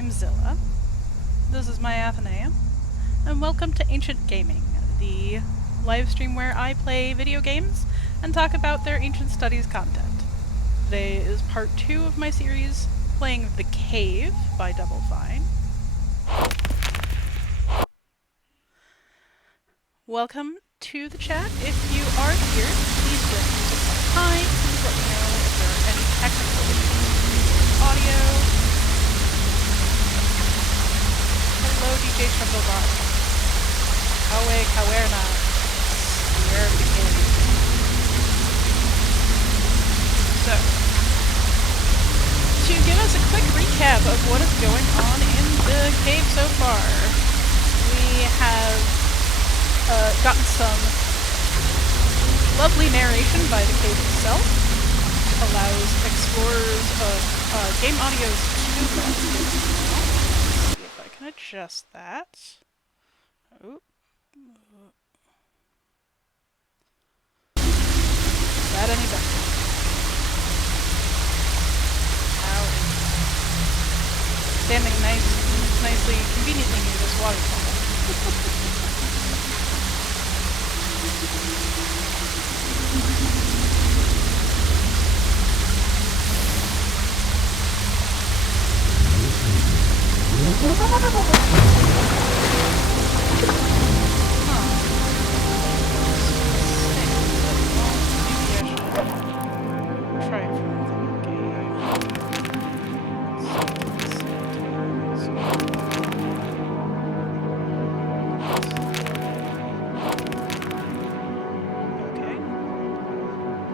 I'm Zilla. This is my Athenaeum, and welcome to Ancient Gaming, the live stream where I play video games and talk about their ancient studies content. Today is part 2 of my series, playing The Cave by Double Fine. Welcome to the chat. If you are here, please feel free to say hi. Please let me know if there are any technical issues with audio. Hello, DJ Trumblebot. Kawe Kawerna. Beware of the cave. So, to give us a quick recap of what is going on in the cave so far, we have gotten some lovely narration by the cave itself. Allows explorers of game audio's to see if I can adjust that. Oh. Is that any better? How is that? Standing nicely, conveniently near this waterfall.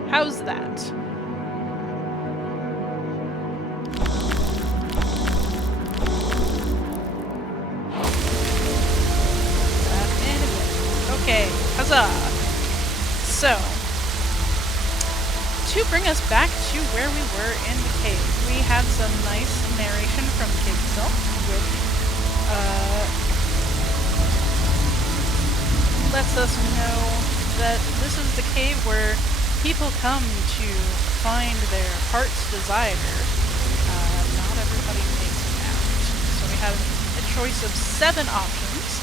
How's that? Okay, huzzah! So, to bring us back to where we were in the cave, we had some nice narration from the cave itself, which lets us know that this is the cave where people come to find their heart's desire. Not everybody makes it out. So we have a choice of 7 options.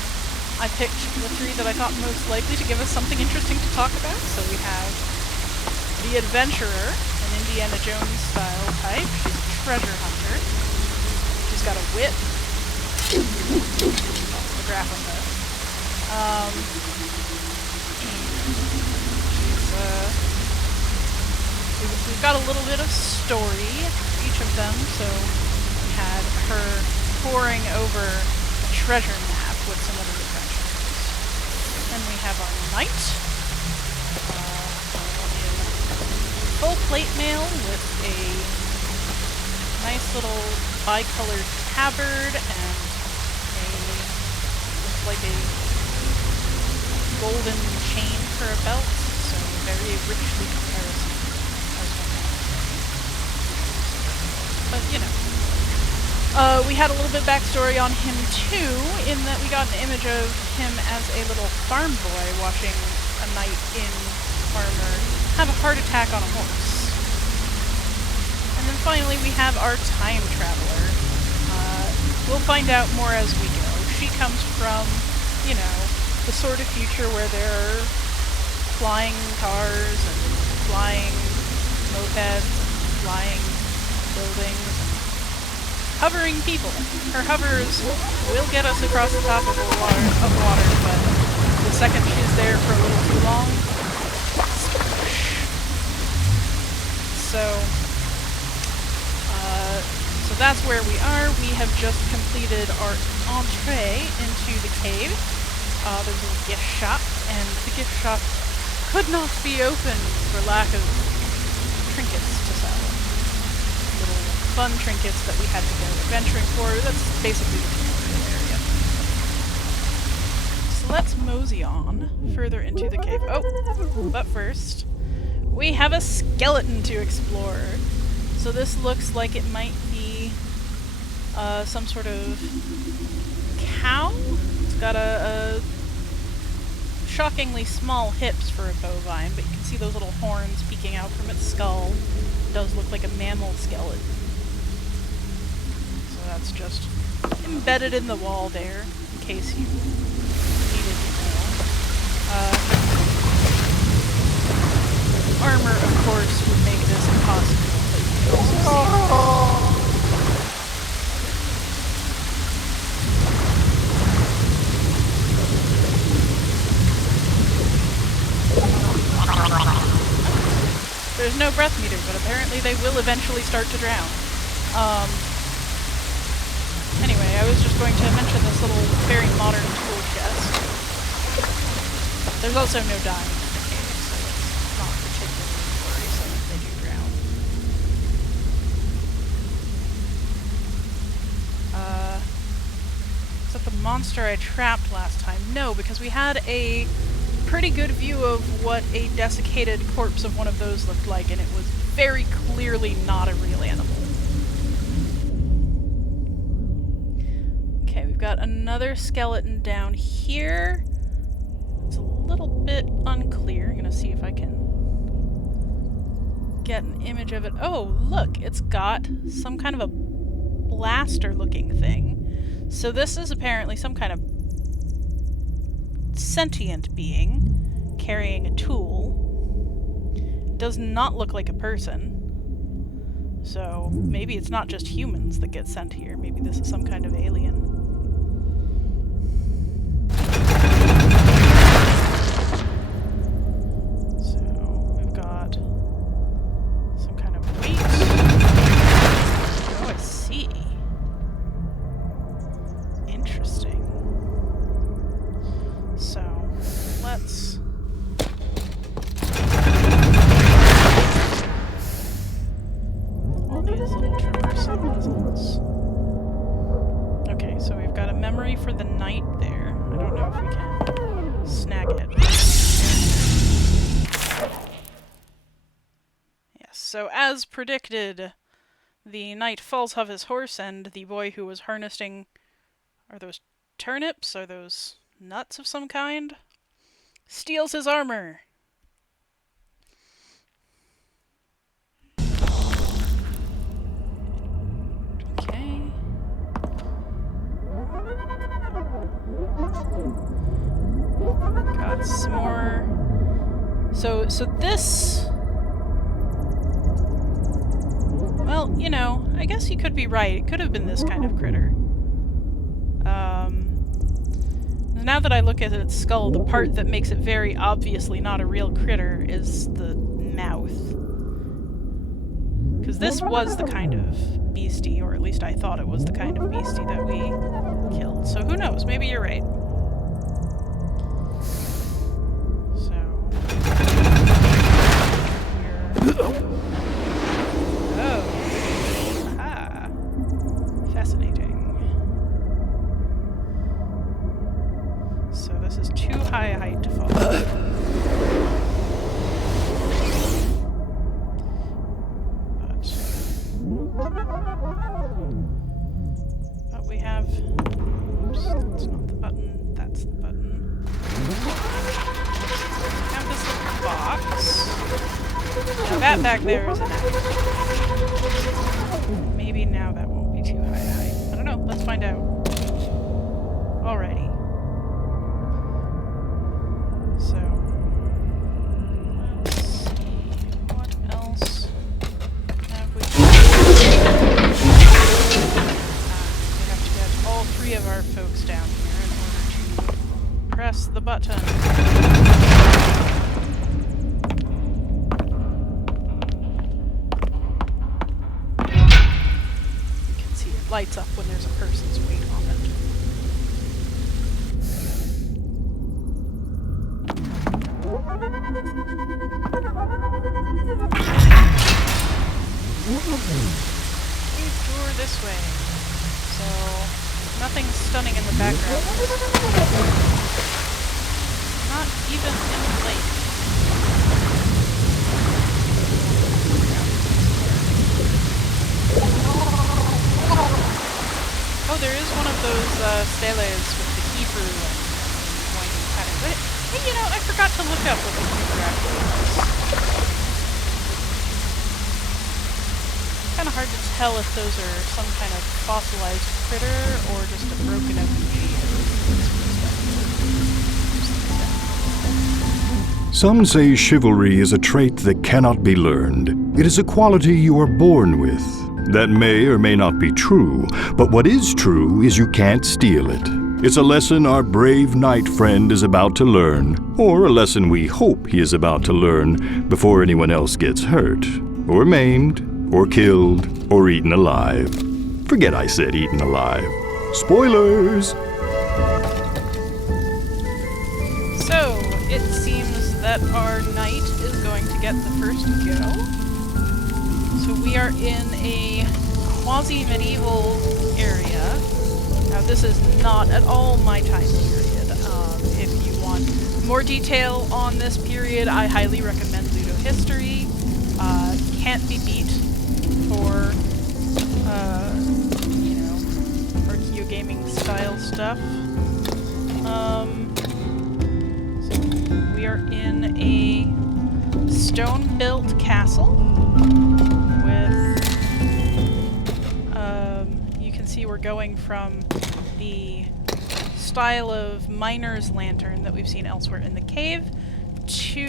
I picked the 3 that I thought most likely to give us something interesting to talk about. So we have the adventurer, an Indiana Jones style type. She's a treasure hunter. She's got a whip. The graph on this. We've got a little bit of story, each of them, so we had her poring over a treasure map with some other adventures. Then we have our knight, in full plate mail with a nice little bi-colored tabard and looks like a golden chain for a belt, so very richly comparison. But, you know. We had a little bit backstory on him, too, in that we got an image of him as a little farm boy watching a knight in armor have a heart attack on a horse. And then finally we have our time traveler. We'll find out more as we go. She comes from, you know, the sort of future where there are flying cars and flying mopeds and flying buildings, hovering people. Her hovers will get us across the top of water, but the second she's there for a little too long, so that's where we are. We have just completed our entree into the cave. There's a gift shop, and the gift shop could not be opened for lack of trinkets to sell. Fun trinkets that we had to go adventuring for. That's basically the tutorial area. So let's mosey on further into the cave. Oh, but first, we have a skeleton to explore. So this looks like it might be some sort of cow. It's got a shockingly small hips for a bovine, but you can see those little horns peeking out from its skull. It does look like a mammal skeleton. that's just embedded in the wall there, in case you needed to know. Armor, of course, would make this impossible, but you can also see there's no breath meter, but apparently they will eventually start to drown. Anyway, I was just going to mention this little very modern tool chest. There's also no dying in the cave, so it's not particularly worrisome if they do drown. Is that the monster I trapped last time? No, because we had a pretty good view of what a desiccated corpse of one of those looked like, and it was very clearly not a real animal. Okay, we've got another skeleton down here. It's a little bit unclear. I'm gonna see if I can get an image of it. Oh, look! It's got some kind of a blaster-looking thing. So this is apparently some kind of sentient being carrying a tool. It does not look like a person. So maybe it's not just humans that get sent here. Maybe this is some kind of alien. So we've got some kind of weight. Oh, I see. Interesting. So let's all these little traversal puzzles. Okay, so we've got a memory for the night there. I don't know if we can snag it. Yes, so as predicted, the knight falls off his horse and the boy who was harnessing... Are those turnips? Are those nuts of some kind? Steals his armor! Okay. Got some more. So this... Well, you know, I guess you could be right. It could have been this kind of critter. Now that I look at its skull, the part that makes it very obviously not a real critter is the mouth. Because this was the kind of beastie, or at least I thought it was the kind of beastie that we killed. So who knows? Maybe you're right. So... Oh. Aha. Fascinating. So this is too high a height to fall. But we have... Oops, that's not the button. That's the button. We have this little box. Now that back there is an active. Maybe now that won't be too high a height. I don't know. Let's find out. Alrighty. So, let's see, what else have we got? We have to get all three of our folks down here in order to press the button. You can see it lights up when there's a person's weight on it. Detour this way. So, nothing stunning in the background. Not even in the lake. Oh, there is one of those steles with the Hebrew and pointing pattern. But, hey, you know, I forgot to look up what the Hebrew actually was. kind of hard to tell if those are some kind of fossilized critter or just a broken effigy. Some say chivalry is a trait that cannot be learned. It is a quality you are born with. That may or may not be true, but what is true is you can't steal it. It's a lesson our brave knight friend is about to learn, or a lesson we hope he is about to learn before anyone else gets hurt, or maimed, or killed, or eaten alive. Forget I said eaten alive. Spoilers! So, it seems that our knight is going to get the first go. So we are in a quasi-medieval area. Now this is not at all my time period. If you want more detail on this period, I highly recommend Ludo History. Can't be beat for, Archeo gaming style stuff. So we are in a stone-built castle with, you can see we're going from the style of miner's lantern that we've seen elsewhere in the cave to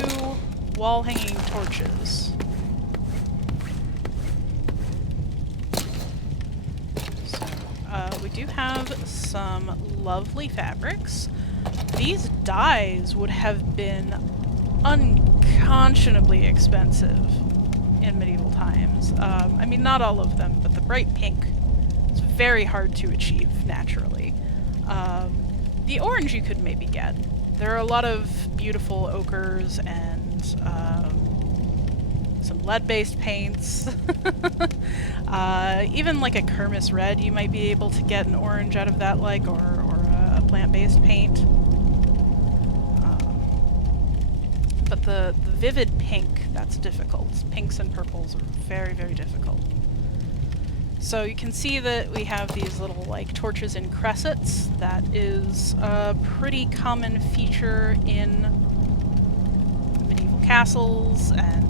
wall-hanging torches. So, we do have some lovely fabrics. These dyes would have been unconscionably expensive in medieval times. I mean, not all of them, but the bright pink is very hard to achieve naturally. The orange you could maybe get. There are a lot of beautiful ochres and some lead-based paints. Even like a Kermis red, you might be able to get an orange out of that, like, or a plant-based paint. But the vivid pink, that's difficult. Pinks and purples are very, very difficult. So you can see that we have these little, like, torches and cressets. That is a pretty common feature in medieval castles and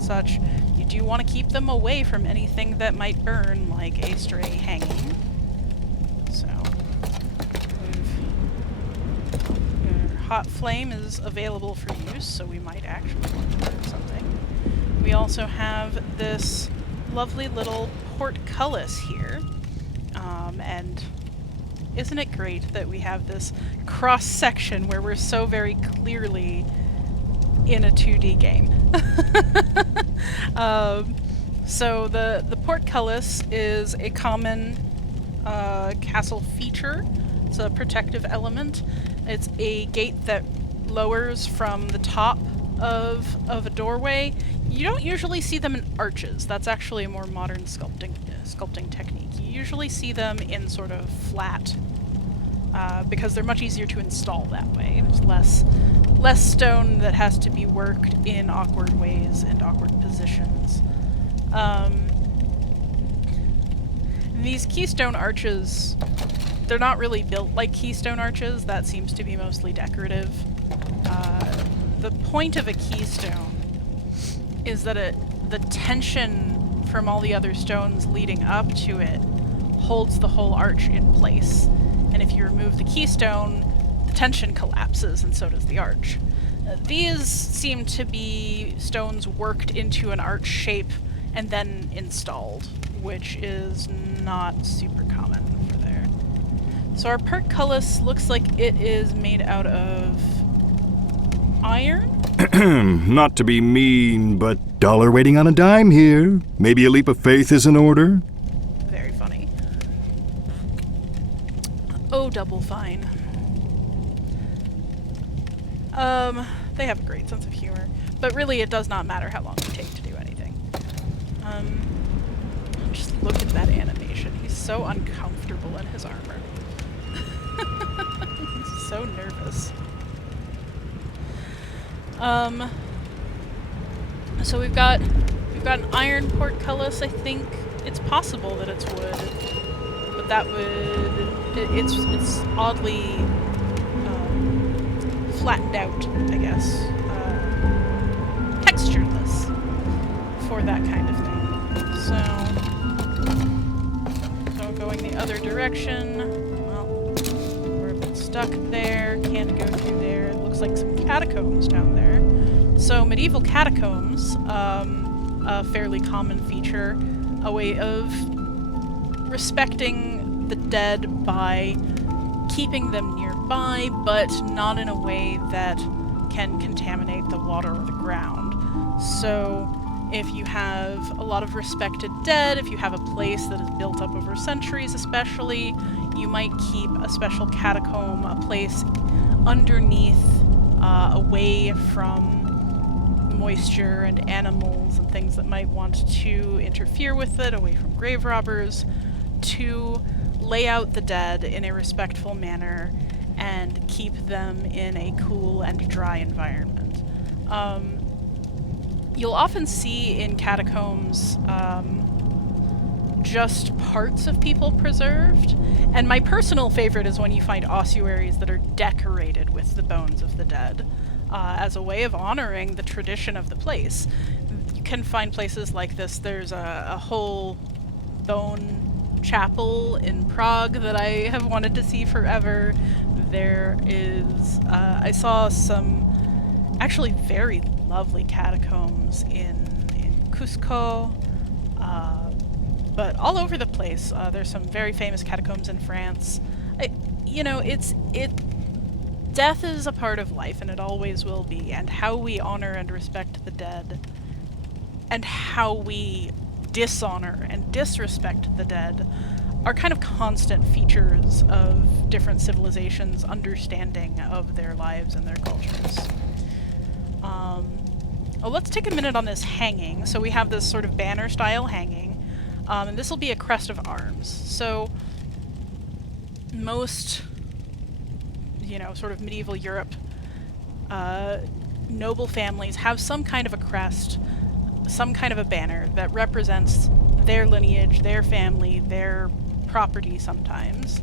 such. You do want to keep them away from anything that might burn, like a stray hanging. So, hot flame is available for use, so we might actually want to burn something. We also have this lovely little portcullis here, and isn't it great that we have this cross-section where we're so very clearly in a 2D game. So the portcullis is a common castle feature. It's a protective element. It's a gate that lowers from the top of a doorway. You don't usually see them in arches. That's actually a more modern sculpting technique. You usually see them in sort of flat, because they're much easier to install that way. There's less stone that has to be worked in awkward ways and awkward positions. These keystone arches, they're not really built like keystone arches. That seems to be mostly decorative. The point of a keystone is that the tension from all the other stones leading up to it holds the whole arch in place. And if you remove the keystone, the tension collapses, and so does the arch. These seem to be stones worked into an arch shape and then installed, which is not super common for there. So our portcullis looks like it is made out of iron? Not to be mean, but dollar waiting on a dime here. Maybe a leap of faith is in order. Very funny. Oh, double fine. They have a great sense of humor, but really it does not matter how long they take to do anything. Just look at that animation. He's so uncomfortable in his armor. He's so nervous. So we've got an iron portcullis. I think it's possible that it's wood, but that would it's oddly flattened out, I guess, textureless for that kind of thing. So going the other direction. Well, we're a bit stuck there. Can't go through there. It looks like some catacombs down there. So medieval catacombs, a fairly common feature, a way of respecting the dead by keeping them nearby, but not in a way that can contaminate the water or the ground. So if you have a lot of respected dead, if you have a place that is built up over centuries especially, you might keep a special catacomb, a place underneath, away from moisture and animals and things that might want to interfere with it, away from grave robbers, to lay out the dead in a respectful manner and keep them in a cool and dry environment. You'll often see in catacombs just parts of people preserved, and my personal favorite is when you find ossuaries that are decorated with the bones of the dead, as a way of honoring the tradition of the place. You can find places like this. There's a whole bone chapel in Prague that I have wanted to see forever. There is, I saw some actually very lovely catacombs in Cusco, but all over the place. There's some very famous catacombs in France. Death is a part of life, and it always will be, and how we honor and respect the dead, and how we dishonor and disrespect the dead are kind of constant features of different civilizations' understanding of their lives and their cultures. Let's take a minute on this hanging. So we have this sort of banner-style hanging, and this will be a crest of arms. So most, sort of medieval Europe, noble families have some kind of a crest, some kind of a banner that represents their lineage, their family, their property sometimes.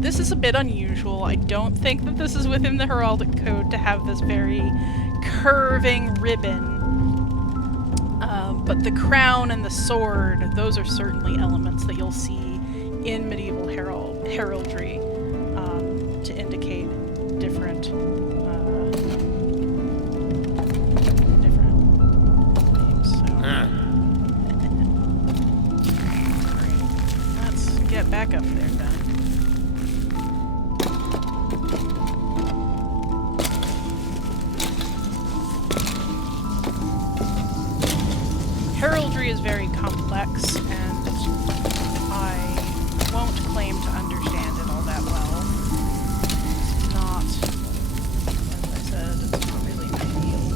This is a bit unusual. I don't think that this is within the heraldic code to have this very curving ribbon. But the crown and the sword, those are certainly elements that you'll see in medieval heraldry to indicate different names. So, great. Let's get back up there, Ben. Heraldry is very complex, and I won't claim to understand it all that well. It's not, as I said, it's not really my field.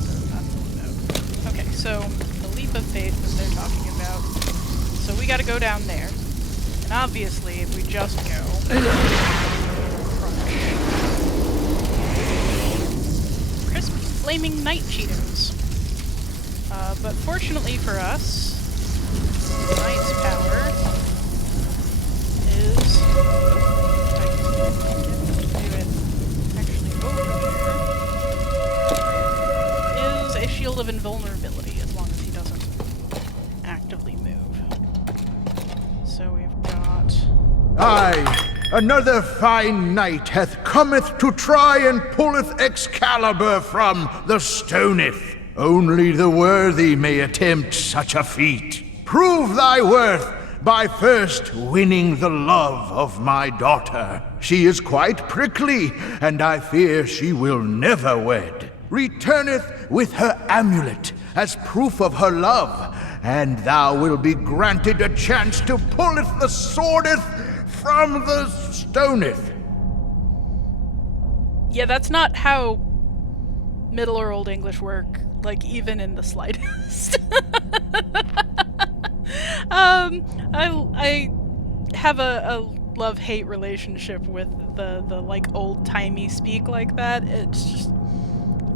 So that's all about. Okay, so the leap of faith that they're talking about. So we gotta go down there. And obviously, if we just go... Crisp flaming night Cheetos. But fortunately for us, Knight's power is... I can get him to do it actually over there. Is a shield of invulnerability, as long as he doesn't actively move. So we've got... Aye, another fine knight hath cometh to try and pulleth Excalibur from the stoneth. Only the worthy may attempt such a feat. Prove thy worth by first winning the love of my daughter. She is quite prickly, and I fear she will never wed. Returneth with her amulet as proof of her love, and thou wilt be granted a chance to pulleth the swordeth from the stoneth. Yeah, that's not how Middle or Old English work, like, even in the slightest. I have a love-hate relationship with the like, old-timey speak like that. It's just,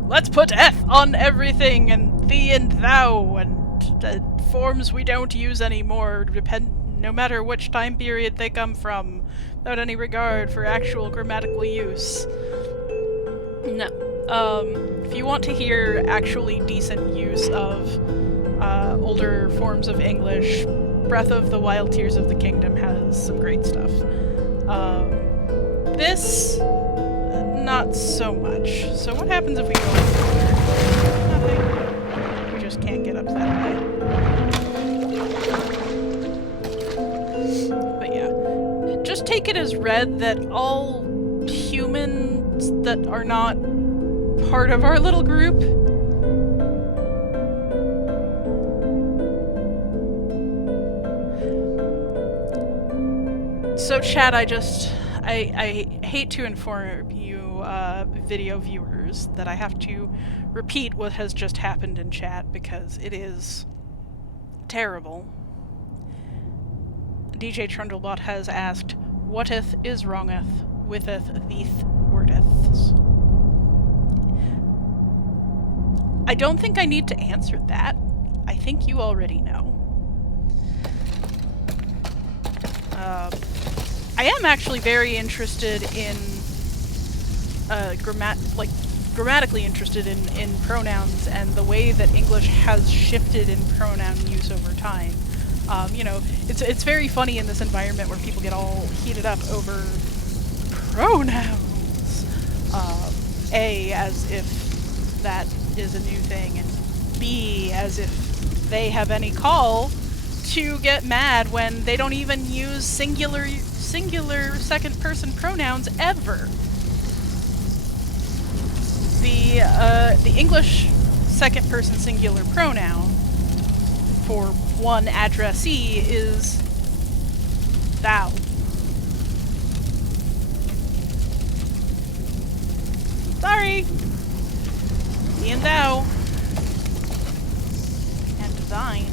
let's put eth on everything, and thee and thou, and forms we don't use anymore, no matter which time period they come from, without any regard for actual grammatical use. No. If you want to hear actually decent use of older forms of English. Breath of the Wild, Tears of the Kingdom has some great stuff. This, not so much. So what happens if we go up? Nothing. We just can't get up that way. But yeah, just take it as read that all humans that are not part of our little group So chat, I hate to inform you, video viewers, that I have to repeat what has just happened in chat because it is terrible. DJ Trundlebot has asked, "Whateth is wrongeth, witheth theth wordeth?" I don't think I need to answer that. I think you already know. I am actually very interested in, grammatically interested in pronouns and the way that English has shifted in pronoun use over time. You know, it's very funny in this environment where people get all heated up over pronouns. A, as if that is a new thing, and B, as if they have any call to get mad when they don't even use singular second-person pronouns ever. The English second-person singular pronoun for one addressee is thou. Sorry. Me and thou. And thine.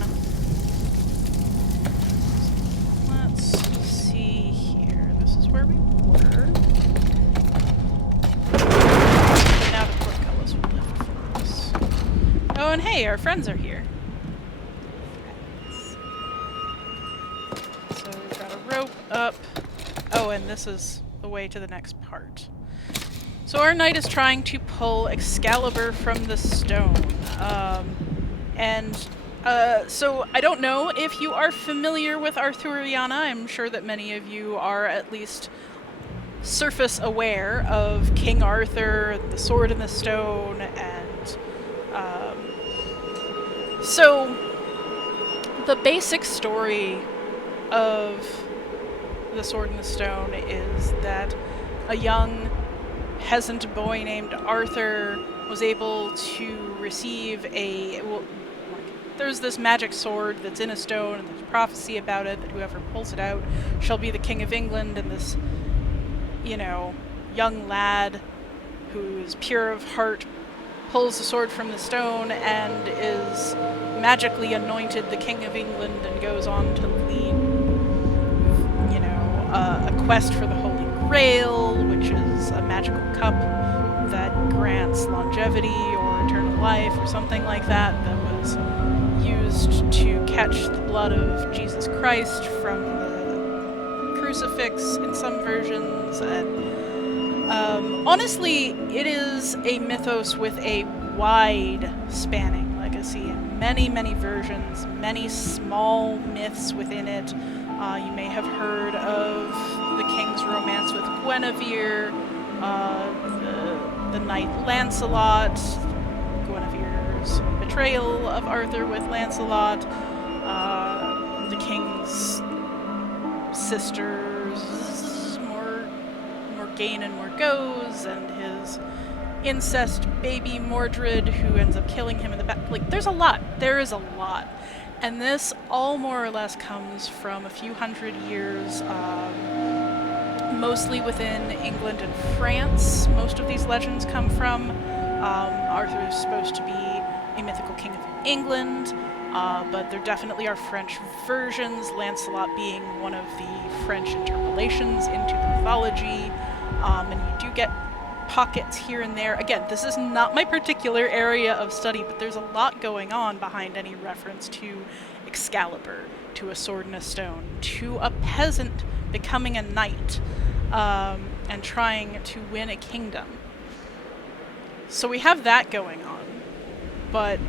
Let's see here. This is where we were. Now the portcullis will lift for us. Oh, and hey, our friends are here. So we've got a rope up. Oh, and this is the way to the next part. So our knight is trying to pull Excalibur from the stone. So I don't know if you are familiar with Arthuriana. I'm sure that many of you are at least surface aware of King Arthur, the Sword in the Stone, and so the basic story of the Sword in the Stone is that a young peasant boy named Arthur was able to receive there's this magic sword that's in a stone, and there's prophecy about it that whoever pulls it out shall be the King of England, and this, you know, young lad who's pure of heart pulls the sword from the stone and is magically anointed the King of England and goes on to lead, you know, a quest for the Holy Grail, which is a magical cup that grants longevity or eternal life or something like that was used to catch the blood of Jesus Christ from the crucifix in some versions. And honestly, it is a mythos with a wide spanning legacy. Many, many versions, many small myths within it. You may have heard of the king's romance with Guinevere, the knight Lancelot, Guinevere's betrayal of Arthur with Lancelot, the king's sisters, Morgane and Morgause, and his incest baby Mordred, who ends up killing him in the back. Like, there's a lot. There is a lot. And this all more or less comes from a few hundred years, mostly within England and France. Most of these legends come from. Arthur is supposed to be a mythical king of England, but there definitely are French versions, Lancelot being one of the French interpolations into the mythology, and you do get pockets here and there. Again, this is not my particular area of study, but there's a lot going on behind any reference to Excalibur, to a sword and a stone, to a peasant becoming a knight, and trying to win a kingdom. So we have that going on, but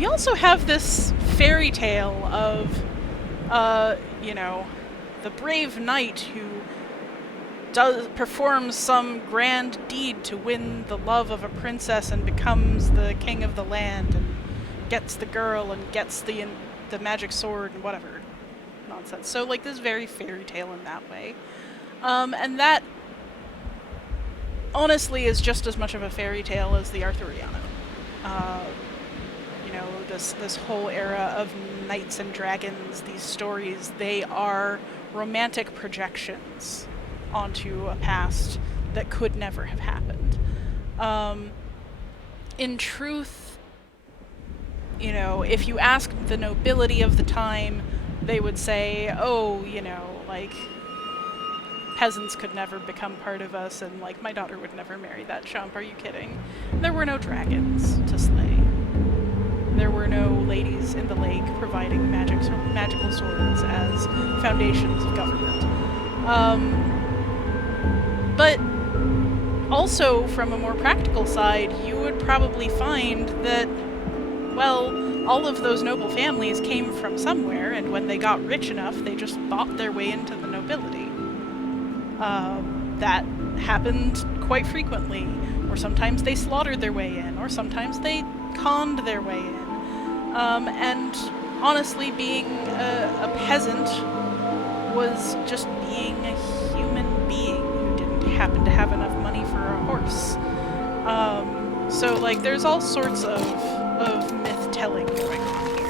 we also have this fairy tale of, you know, the brave knight who performs some grand deed to win the love of a princess and becomes the king of the land and gets the girl and gets the magic sword and whatever nonsense. So like this very fairy tale in that way. And that honestly is just as much of a fairy tale as the Arthuriana. You know, this whole era of knights and dragons, these stories, they are romantic projections onto a past that could never have happened. In truth, you know, if you asked the nobility of the time, they would say, oh, you know, like, peasants could never become part of us, and, like, my daughter would never marry that chump, are you kidding? There were no dragons to slay. There were no ladies in the lake providing magical swords as foundations of government. But also, from a more practical side, you would probably find that, well, all of those noble families came from somewhere, and when they got rich enough, they just bought their way into the nobility. That happened quite frequently, or sometimes they slaughtered their way in, or sometimes they conned their way in. And honestly, being a peasant was just being a human being who didn't happen to have enough money for a horse. So, like, there's all sorts of myth-telling going on here.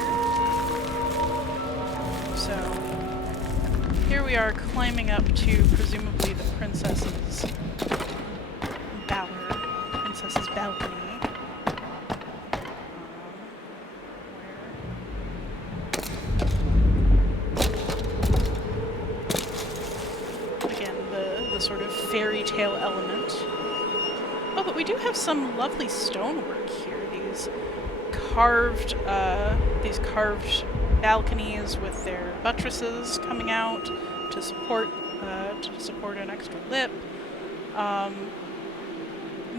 So, here we are climbing up to, presumably, the princess's bower, princess's balcony. Sort of fairy tale element. Oh, but we do have some lovely stonework here. These carved balconies with their buttresses coming out to support an extra lip.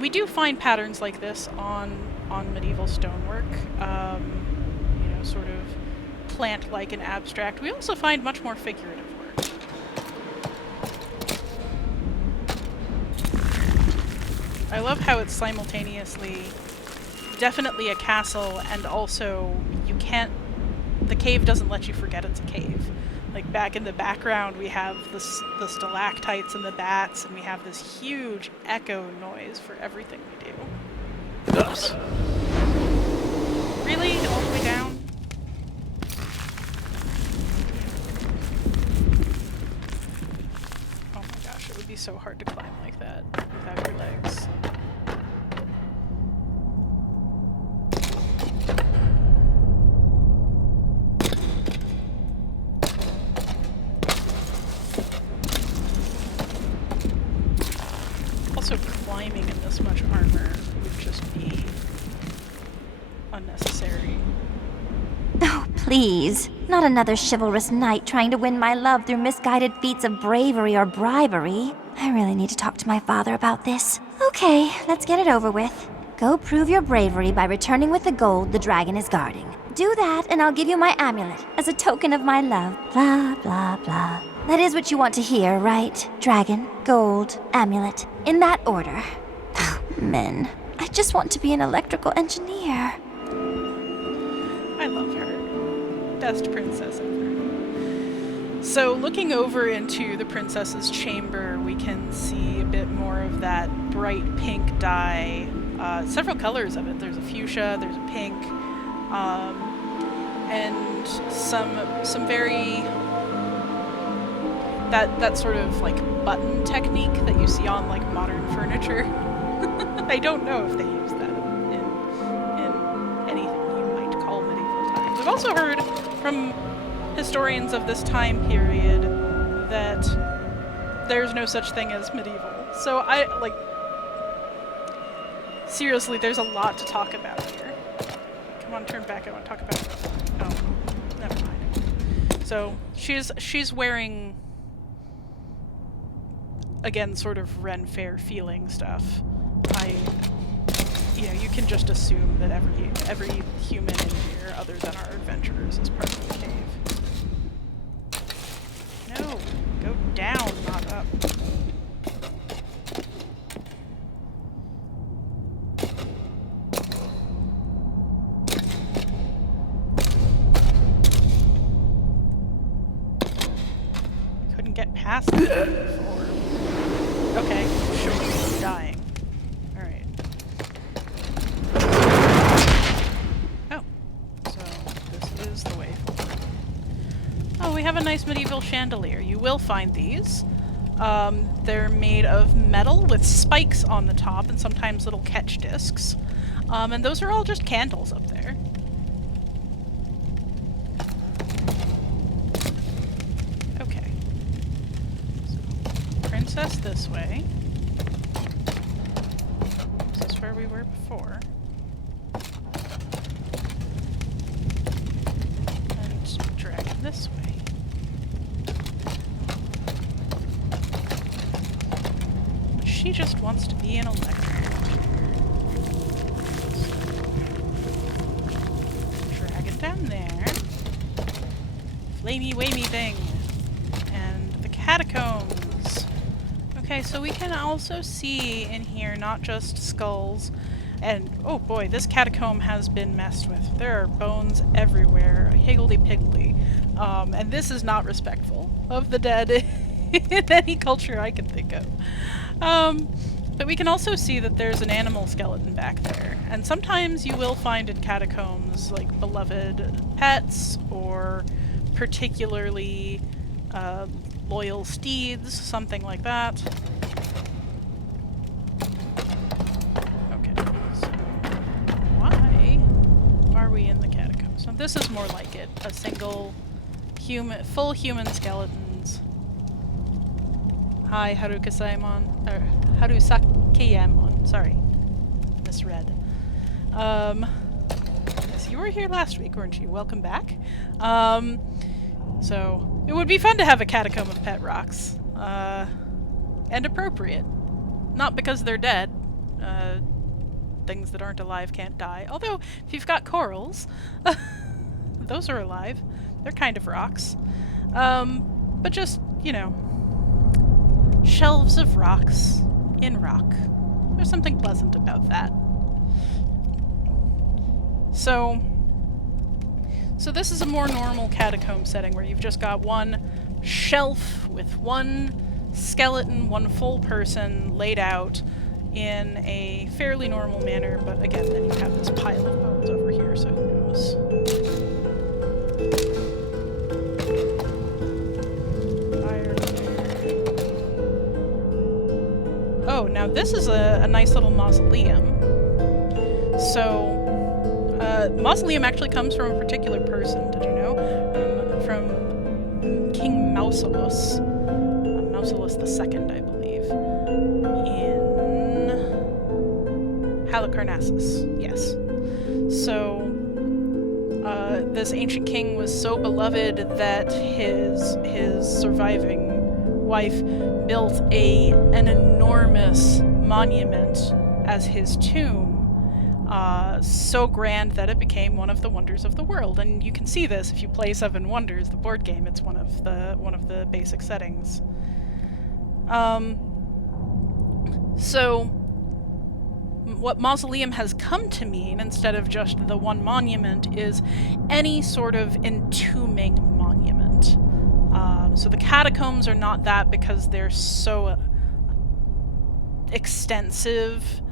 We do find patterns like this on medieval stonework. You know, sort of plant-like and abstract. We also find much more figurative work. I love how it's simultaneously definitely a castle, and also the cave doesn't let you forget it's a cave. Like, back in the background we have the stalactites and the bats, and we have this huge echo noise for everything we do. Oops. Really? All the way down? Oh my gosh, it would be so hard to climb like that without your legs. Also, climbing in this much armor would just be unnecessary. Oh, please. Not another chivalrous knight trying to win my love through misguided feats of bravery or bribery. I really need to talk to my father about this. Okay, let's get it over with. Go prove your bravery by returning with the gold the dragon is guarding. Do that, and I'll give you my amulet as a token of my love. Blah, blah, blah. That is what you want to hear, right? Dragon, gold, amulet. In that order. Men. I just want to be an electrical engineer. I love her. Best princess ever. So, looking over into the princess's chamber, we can see a bit more of that bright pink dye. Several colors of it. There's a fuchsia, there's a pink, and some very... That sort of, like, button technique that you see on, like, modern furniture. I don't know if they use that in anything you might call medieval times. I've also heard from historians of this time period that there's no such thing as medieval. So seriously, there's a lot to talk about here. Come on, turn back. I want to talk about... Oh, never mind. So, she's wearing... Again, sort of Ren Fair feeling stuff. You can just assume that every human in here anywhere other than our adventurers as part of the cave. No! Go down, not up. Couldn't get past that before. Okay, sure, he's dying. Alright. Oh. So, this is the way forward. Oh, we have a nice medieval chandelier. You will find these. They're made of metal with spikes on the top and sometimes little catch discs. And those are all just candles up there. Okay. So, princess this way. This is where we were before. And dragon this way. She just wants to be an electric chair. Drag it down there. Flamey-wamey thing. And the catacombs. Okay, so we can also see in here not just skulls. And, oh boy, this catacomb has been messed with. There are bones everywhere. Higgledy-piggledy. And this is not respectful of the dead in any culture I can think of. But we can also see that there's an animal skeleton back there. And sometimes you will find in catacombs, like, beloved pets, or particularly, loyal steeds, something like that. Okay, so why are we in the catacombs? So this is more like it. A single human, full human skeletons. Hi, Haruka-Saemon. Or Harusakeyamon. Sorry. Misread. Yes, you were here last week, weren't you? Welcome back. So, it would be fun to have a catacomb of pet rocks. And appropriate. Not because they're dead. Things that aren't alive can't die. Although, if you've got corals, those are alive. They're kind of rocks. But just, you know, shelves of rocks in rock. There's something pleasant about that. So this is a more normal catacomb setting where you've just got one shelf with one skeleton, one full person laid out in a fairly normal manner, but again, then you have this pile of bones over here, so who knows? Oh, now this is a nice little mausoleum. So, mausoleum actually comes from a particular person, did you know? From King Mausolus. Mausolus II, I believe. In Halicarnassus, yes. So, this ancient king was so beloved that his surviving wife built an enormous monument as his tomb, so grand that it became one of the wonders of the world. And you can see this if you play Seven Wonders, the board game. It's one of the basic settings. So what mausoleum has come to mean, instead of just the one monument, is any sort of entombing monument. So the catacombs are not that because they're so extensive,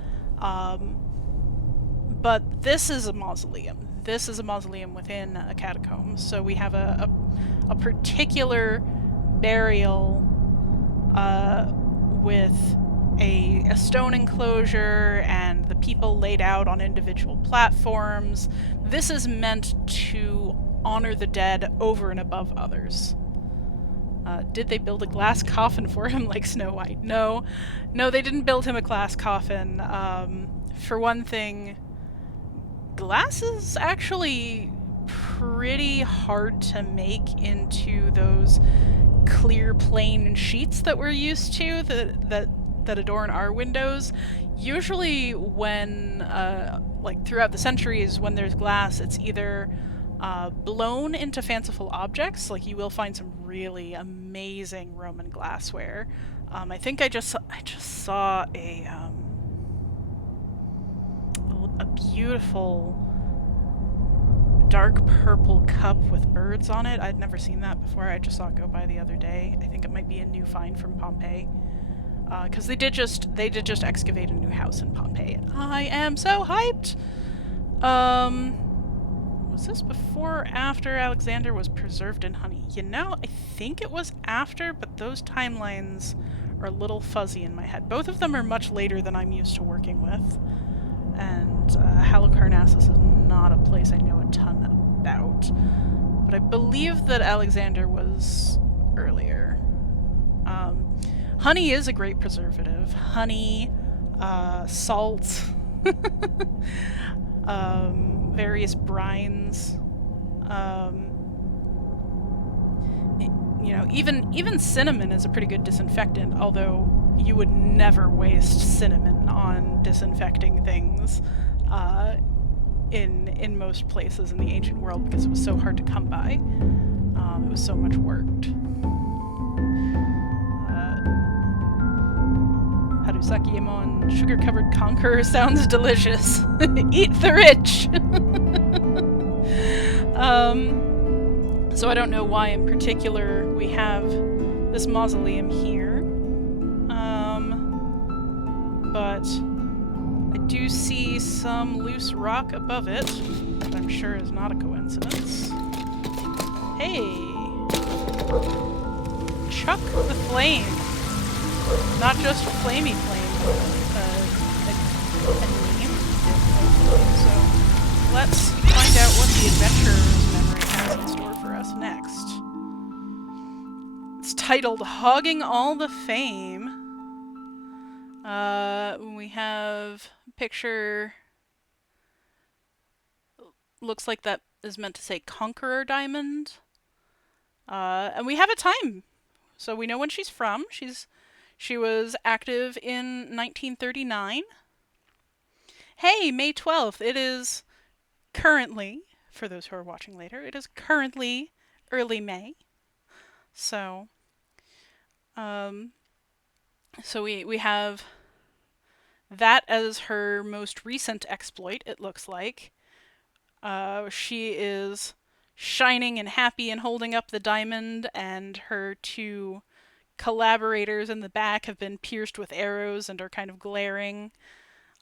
but this is a mausoleum. This is a mausoleum within a catacomb. So we have a particular burial with a stone enclosure and the people laid out on individual platforms. This is meant to honor the dead over and above others. Did they build a glass coffin for him like Snow White? No, they didn't build him a glass coffin. For one thing, glass is actually pretty hard to make into those clear, plain sheets that we're used to that adorn our windows. Usually when, like throughout the centuries, when there's glass, it's either blown into fanciful objects. Like, you will find some really amazing Roman glassware. I think I just saw a beautiful dark purple cup with birds on it. I'd never seen that before. I just saw it go by the other day. I think it might be a new find from Pompeii. Because they did just excavate a new house in Pompeii, and I am so hyped. Was this before or after Alexander was preserved in honey? You know, I think it was after, but those timelines are a little fuzzy in my head. Both of them are much later than I'm used to working with, and Halicarnassus is not a place I know a ton about. But I believe that Alexander was earlier. Honey is a great preservative. Honey, salt, various brines. You know, even cinnamon is a pretty good disinfectant, although you would never waste cinnamon on disinfecting things in most places in the ancient world because it was so hard to come by. It was so much worked. Harusakiemon, sugar-covered conqueror sounds delicious. Eat the rich! So I don't know why in particular we have this mausoleum here. But I do see some loose rock above it, that I'm sure is not a coincidence. Hey! Chuck the flame! Not just flamey flame, a name. So let's find out what the adventurer's memory has in store for us next. It's titled Hogging All the Fame. We have a picture. Looks like that is meant to say Conqueror Diamond. And we have a time. So we know when she's from. She was active in 1939. Hey, May 12th. It is currently, for those who are watching later, it is currently early May. So, we have that as her most recent exploit, it looks like. She is shining and happy and holding up the diamond, and her two collaborators in the back have been pierced with arrows and are kind of glaring.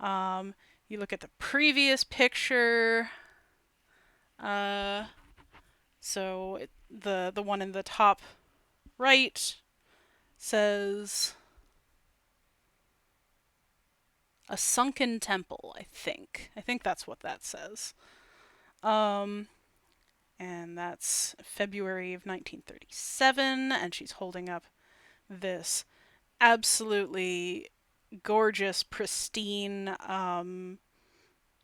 You look at the previous picture. So the one in the top right says a sunken temple, I think. I think that's what that says. And that's February of 1937, and she's holding up this absolutely gorgeous, pristine,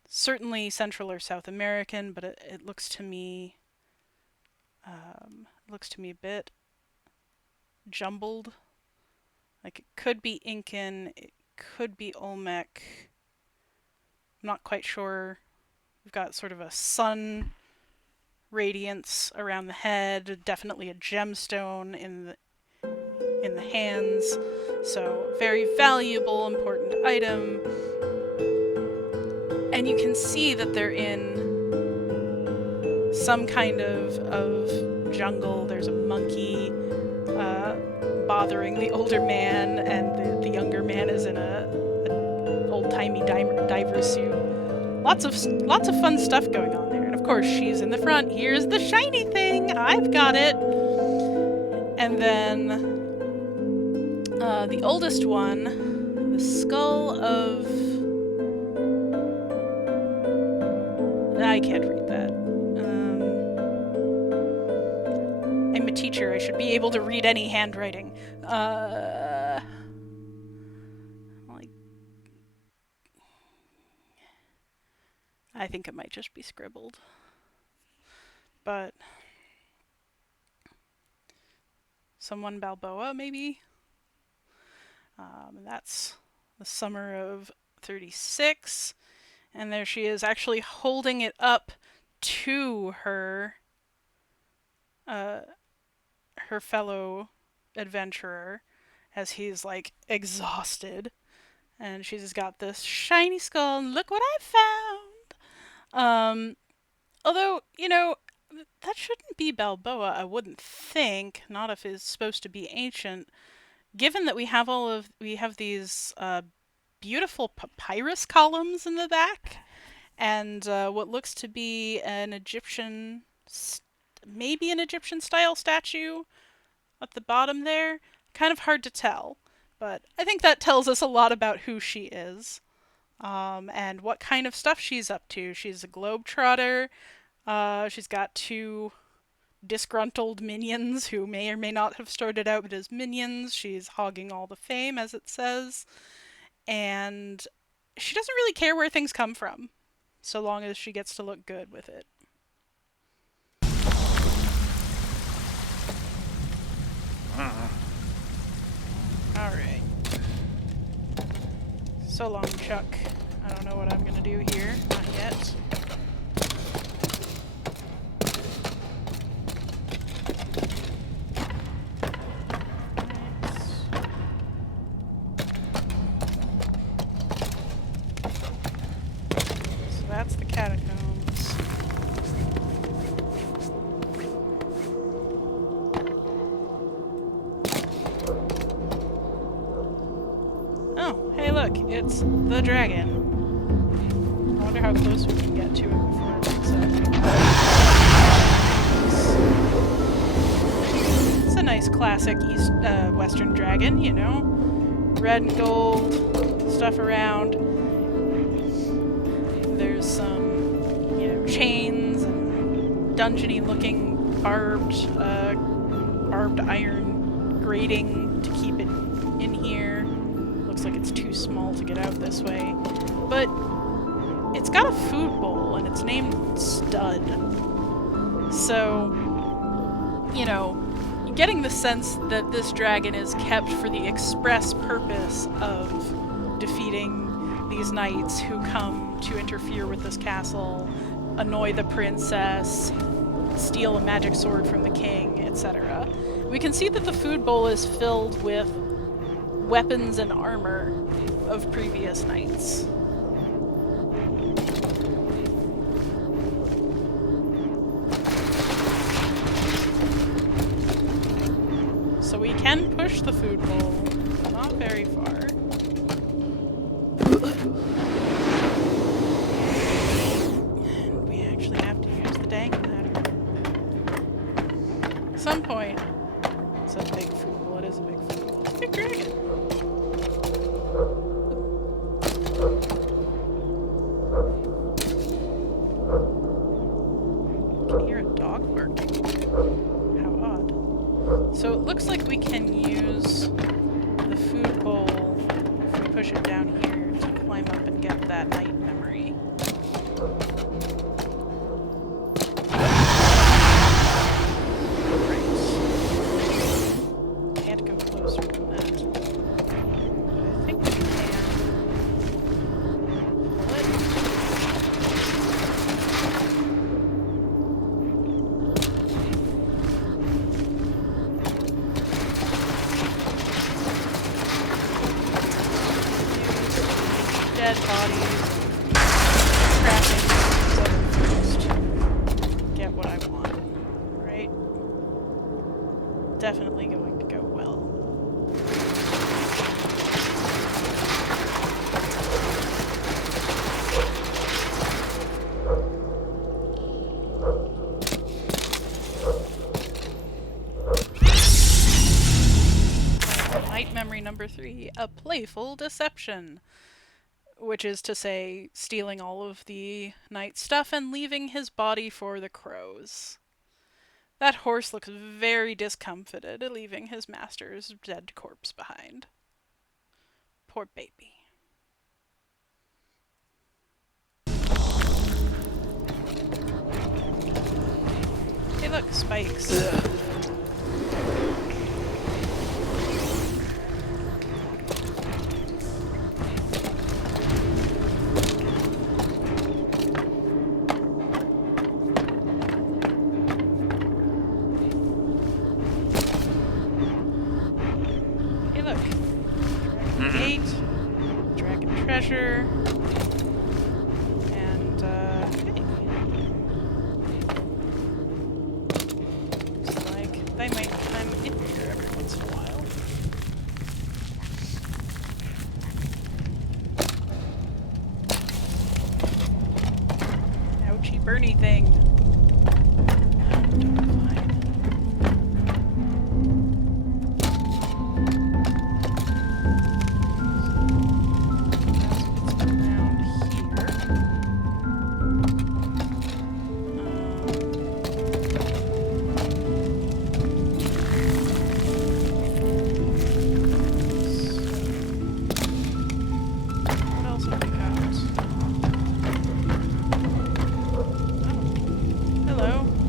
certainly Central or South American, but it looks to me a bit jumbled. Like, it could be Incan, it could be Olmec. I'm not quite sure. We've got sort of a sun radiance around the head, definitely a gemstone in the hands. So, very valuable, important item. And you can see that they're in some kind of jungle. There's a monkey bothering the older man, and the younger man is in a old-timey diver suit. Lots of fun stuff going on there. And of course, she's in the front. Here's the shiny thing. I've got it. And then the oldest one, the skull of... I can't read that. I'm a teacher. I should be able to read any handwriting. I think it might just be scribbled. But someone Balboa, maybe? That's the summer of 36. And there she is, actually holding it up to her her fellow adventurer as he's like exhausted, and she's got this shiny skull and look what I found. Although, you know, that shouldn't be Balboa, I wouldn't think, not if it's supposed to be ancient, given that we have these beautiful papyrus columns in the back, and what looks to be an maybe an Egyptian style statue at the bottom there. Kind of hard to tell, but I think that tells us a lot about who she is, and what kind of stuff she's up to. She's a globetrotter. She's got two disgruntled minions who may or may not have started out as minions. She's hogging all the fame, as it says, and she doesn't really care where things come from, so long as she gets to look good with it. Alright. So long, Chuck. I don't know what I'm gonna do here. Not yet. So that's the catacombs. Oh, hey look, it's the dragon. I wonder how close we can get to it before it wakes up. It's a nice classic Western dragon, you know. Red and gold, stuff around. There's some, you know, chains and dungeony looking barbed iron grating to keep it in here. Looks like it's too small to get out this way. But it's got a food bowl and it's named Stud. So, you know, getting the sense that this dragon is kept for the express purpose of defeating these knights who come to interfere with this castle, annoy the princess, steal a magic sword from the king, etc. We can see that the food bowl is filled with weapons and armor of previous knights. So we can push the food bowl, not very far. And we actually have to use the dang ladder. At some point, it's a big food bowl, it is a big food bowl. It's a big dragon. I can hear a dog barking. How odd. So it looks like we can use the food bowl, if we push it down here, to climb up and get that night memory. Right. Can't go closer than that. But I think we can. Pull it. Dead bodies, crashing so first. Get what I want, right? Definitely going to go well. Night memory number 3, a playful deception. Which is to say, stealing all of the knight's stuff and leaving his body for the crows. That horse looks very discomfited at leaving his master's dead corpse behind. Poor baby. Hey look, spikes. gate. Dragon treasure. And, hey. Looks like they might come in here every once in a while. Ouchie Bernie thing.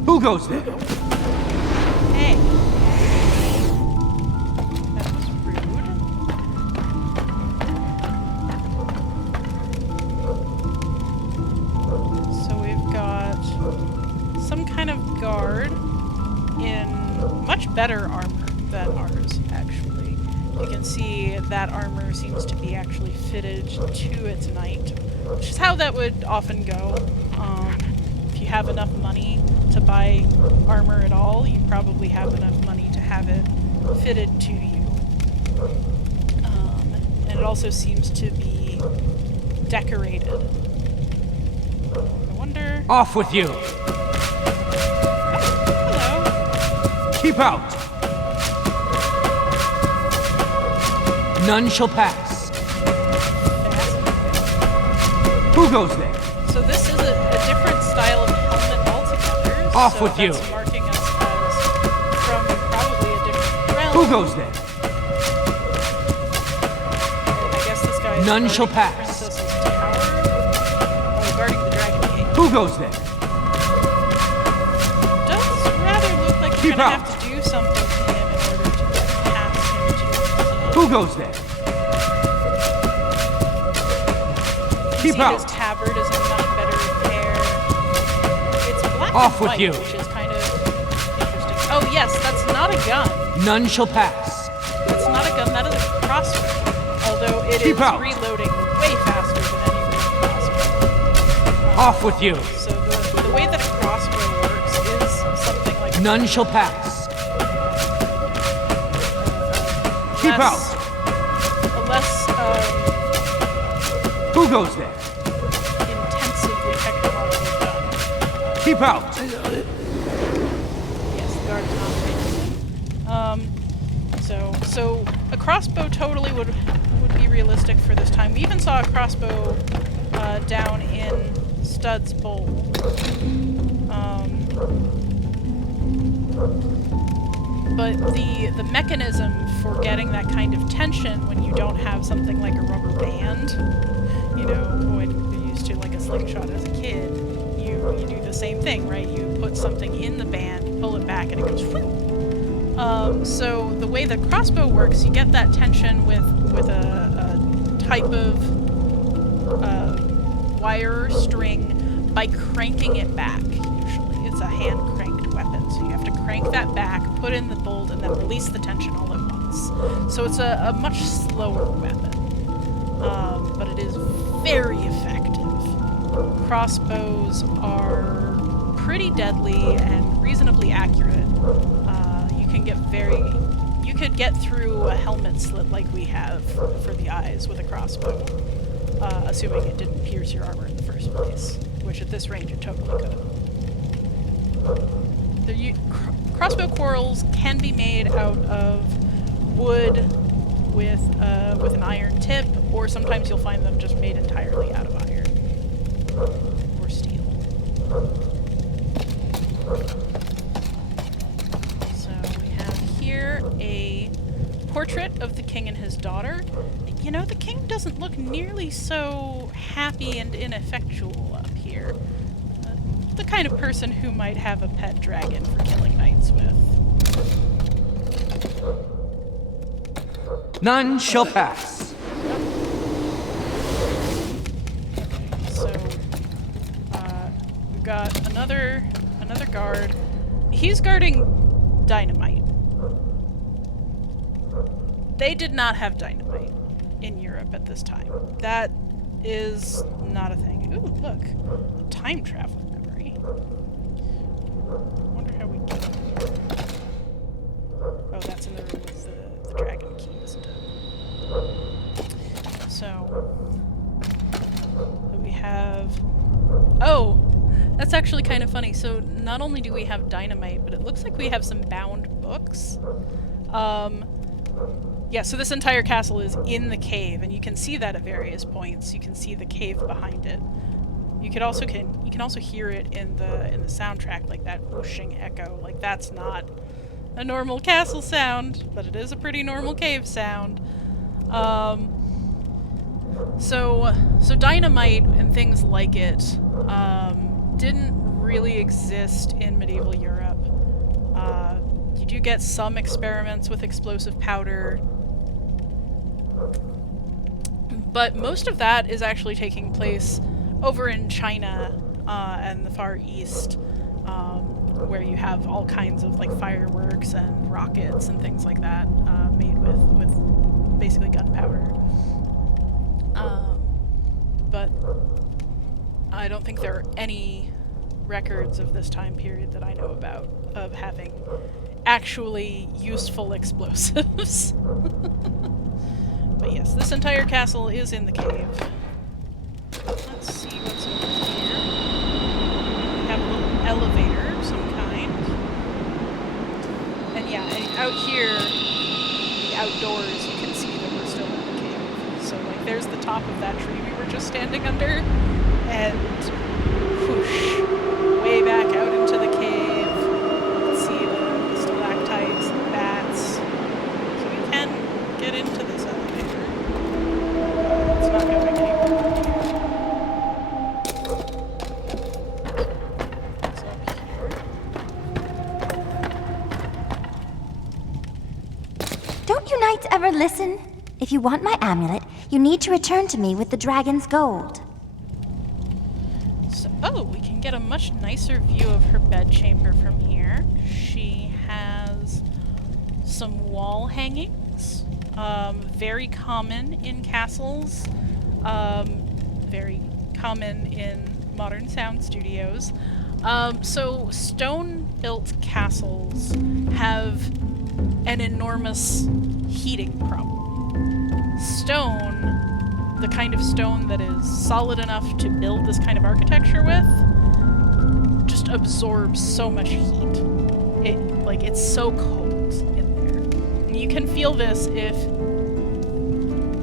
Who goes there? Hey. That was rude. So we've got some kind of guard in much better armor than ours, actually. You can see that armor seems to be actually fitted to its knight, which is how that would often go. If you have enough money to buy armor at all, you probably have enough money to have it fitted to you. And it also seems to be decorated. I wonder... Off with you! Hello. Keep out! None shall pass. Who goes there? So this is a different style of helmet altogether. Off so with you. That's marking us as from probably a different realm. Who goes there? I guess this guy is None guarding shall the pass. princess's tower. Or guarding the dragon gate. Who goes there? Does rather look like Keep you're gonna out. have to do something to him in order to get past him to the Who goes there? Keep His out! tabard is in much better repair. It's black Off and with white, you. which is kind of interesting. Oh yes, that's not a gun. None shall pass. That's not a gun, that is a crossbow. Although it Keep is out. reloading way faster than any real crossbow. Off with you! So the way that a crossbow works is something like None shall pass. Keep less, out! a less Who goes there? intensively technological gun. Keep out! Yes, the guard is not facing. So a crossbow totally would be realistic for this time. We even saw a crossbow down in Stud's Bowl. But the mechanism for getting that kind of tension when you don't have something like a rubber band, you know, when you're used to like a slingshot as a kid, you do the same thing, right? You put something in the band, you pull it back, and it goes whoop. So the way the crossbow works, you get that tension with a type of wire or string by cranking it back. Usually, it's a hand cranked weapon, so you have to crank that back, put in the bolt, and then release the tension all at once. So it's a much slower weapon, but it is very effective. Crossbows are pretty deadly and reasonably accurate. You could get through a helmet slit like we have for the eyes with a crossbow, assuming it didn't pierce your armor in the first place, which at this range it totally could. Crossbow quarrels can be made out of wood with an iron tip, or sometimes you'll find them just made entirely out of iron or steel. So we have here a portrait of the king and his daughter. You know, the king doesn't look nearly so happy and ineffectual up here. The kind of person who might have a pet dragon for killing knights with. None shall pass. So, we've got another guard. He's guarding dynamite. They did not have dynamite in Europe at this time. That is not a thing. Ooh, look. Time travel memory. Wonder how we get it. Oh, that's in the room with the dragon key, isn't it? So we have... Oh! That's actually kind of funny. So not only do we have dynamite, but it looks like we have some bound books. Yeah, so this entire castle is in the cave, and you can see that at various points. You can see the cave behind it. You can also hear it in the soundtrack, like that whooshing echo. Like, that's not a normal castle sound, but it is a pretty normal cave sound. So dynamite and things like it didn't really exist in medieval Europe. You do get some experiments with explosive powder, but most of that is actually taking place over in China and the Far East, where you have all kinds of like fireworks and rockets and things like that made with basically gunpowder. But I don't think there are any records of this time period that I know about of having actually useful explosives. But yes, this entire castle is in the cave. Let's see what's over here. We have a little elevator of some kind. And yeah, and out here, the outdoors, you can see that we're still in the cave. So like there's the top of that tree we were just standing under, and whoosh, way back out into the cave. You can see the stalactites, the bats. So we can get into this elevator. It's not going anywhere from here. It's up here. Don't you knights ever listen? If you want my amulet, you need to return to me with the dragon's gold. So, oh, we can get a much nicer view of her bedchamber from here. She has some wall hangings, very common in castles, very common in modern sound studios. So stone-built castles have an enormous heating problem. Stone, the kind of stone that is solid enough to build this kind of architecture with, just absorbs so much heat. It's so cold in there. And you can feel this if...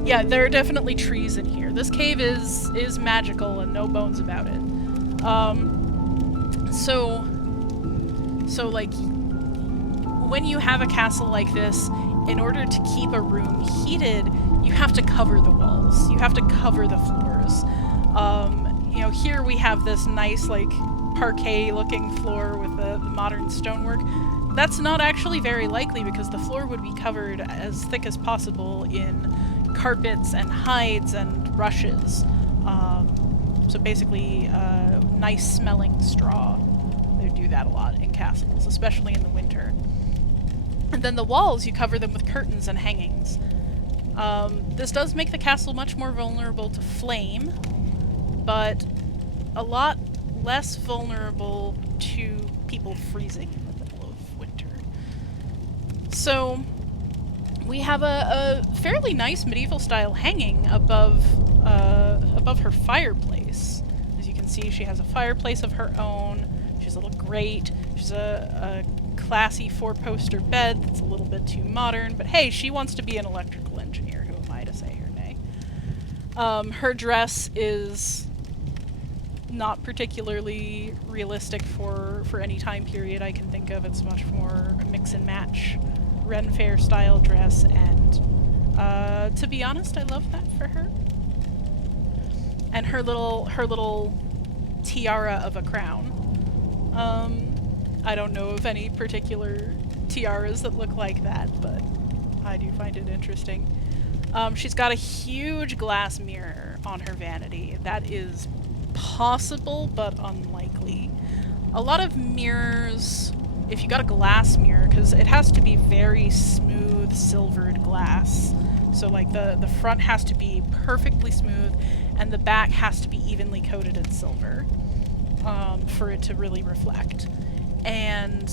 Yeah, there are definitely trees in here. This cave is magical and no bones about it. So like, when you have a castle like this, in order to keep a room heated, you have to cover the walls. You have to cover the floors. You know, here we have this nice, like, parquet-looking floor with the modern stonework. That's not actually very likely because the floor would be covered as thick as possible in carpets and hides and rushes. So basically, nice-smelling straw. They do that a lot in castles, especially in the winter. And then the walls, you cover them with curtains and hangings. This does make the castle much more vulnerable to flame, but a lot less vulnerable to people freezing in the middle of winter. So we have a fairly nice medieval style hanging above her fireplace. As you can see, she has a fireplace of her own. She's a little grate. She's a classy four-poster bed that's a little bit too modern, but hey, she wants to be an electrical engineer. Who am I to say her nay? Her dress is not particularly realistic for any time period I can think of. It's much more a mix and match Ren Fair style dress, and to be honest, I love that for her. And her little tiara of a crown. I don't know of any particular tiaras that look like that, but I do find it interesting. She's got a huge glass mirror on her vanity. That is possible, but unlikely. A lot of mirrors, if you got a glass mirror, because it has to be very smooth silvered glass So like the front has to be perfectly smooth, and the back has to be evenly coated in silver for it to really reflect. And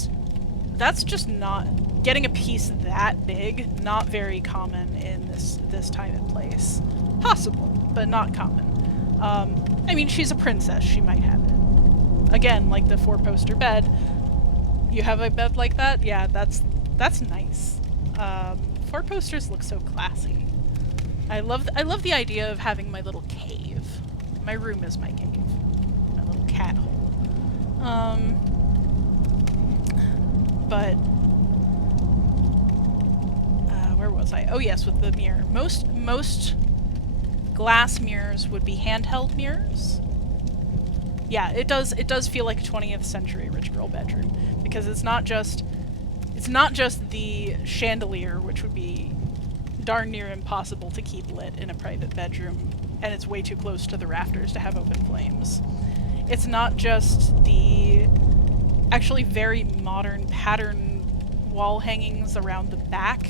that's just not, getting a piece that big, not very common in this time and place. Possible, but not common. I mean, she's a princess, she might have it. Again, like the 4-poster bed. You have a bed like that? Yeah, that's nice. 4 posters look so classy. I love the idea of having my little cave. My room is my cave. My little cat hole. But where was I? Oh yes, with the mirror. Most glass mirrors would be handheld mirrors. Yeah, it does feel like a 20th century rich girl bedroom, because it's not just the chandelier, which would be darn near impossible to keep lit in a private bedroom, and it's way too close to the rafters to have open flames. It's not just the actually very modern pattern wall hangings around the back,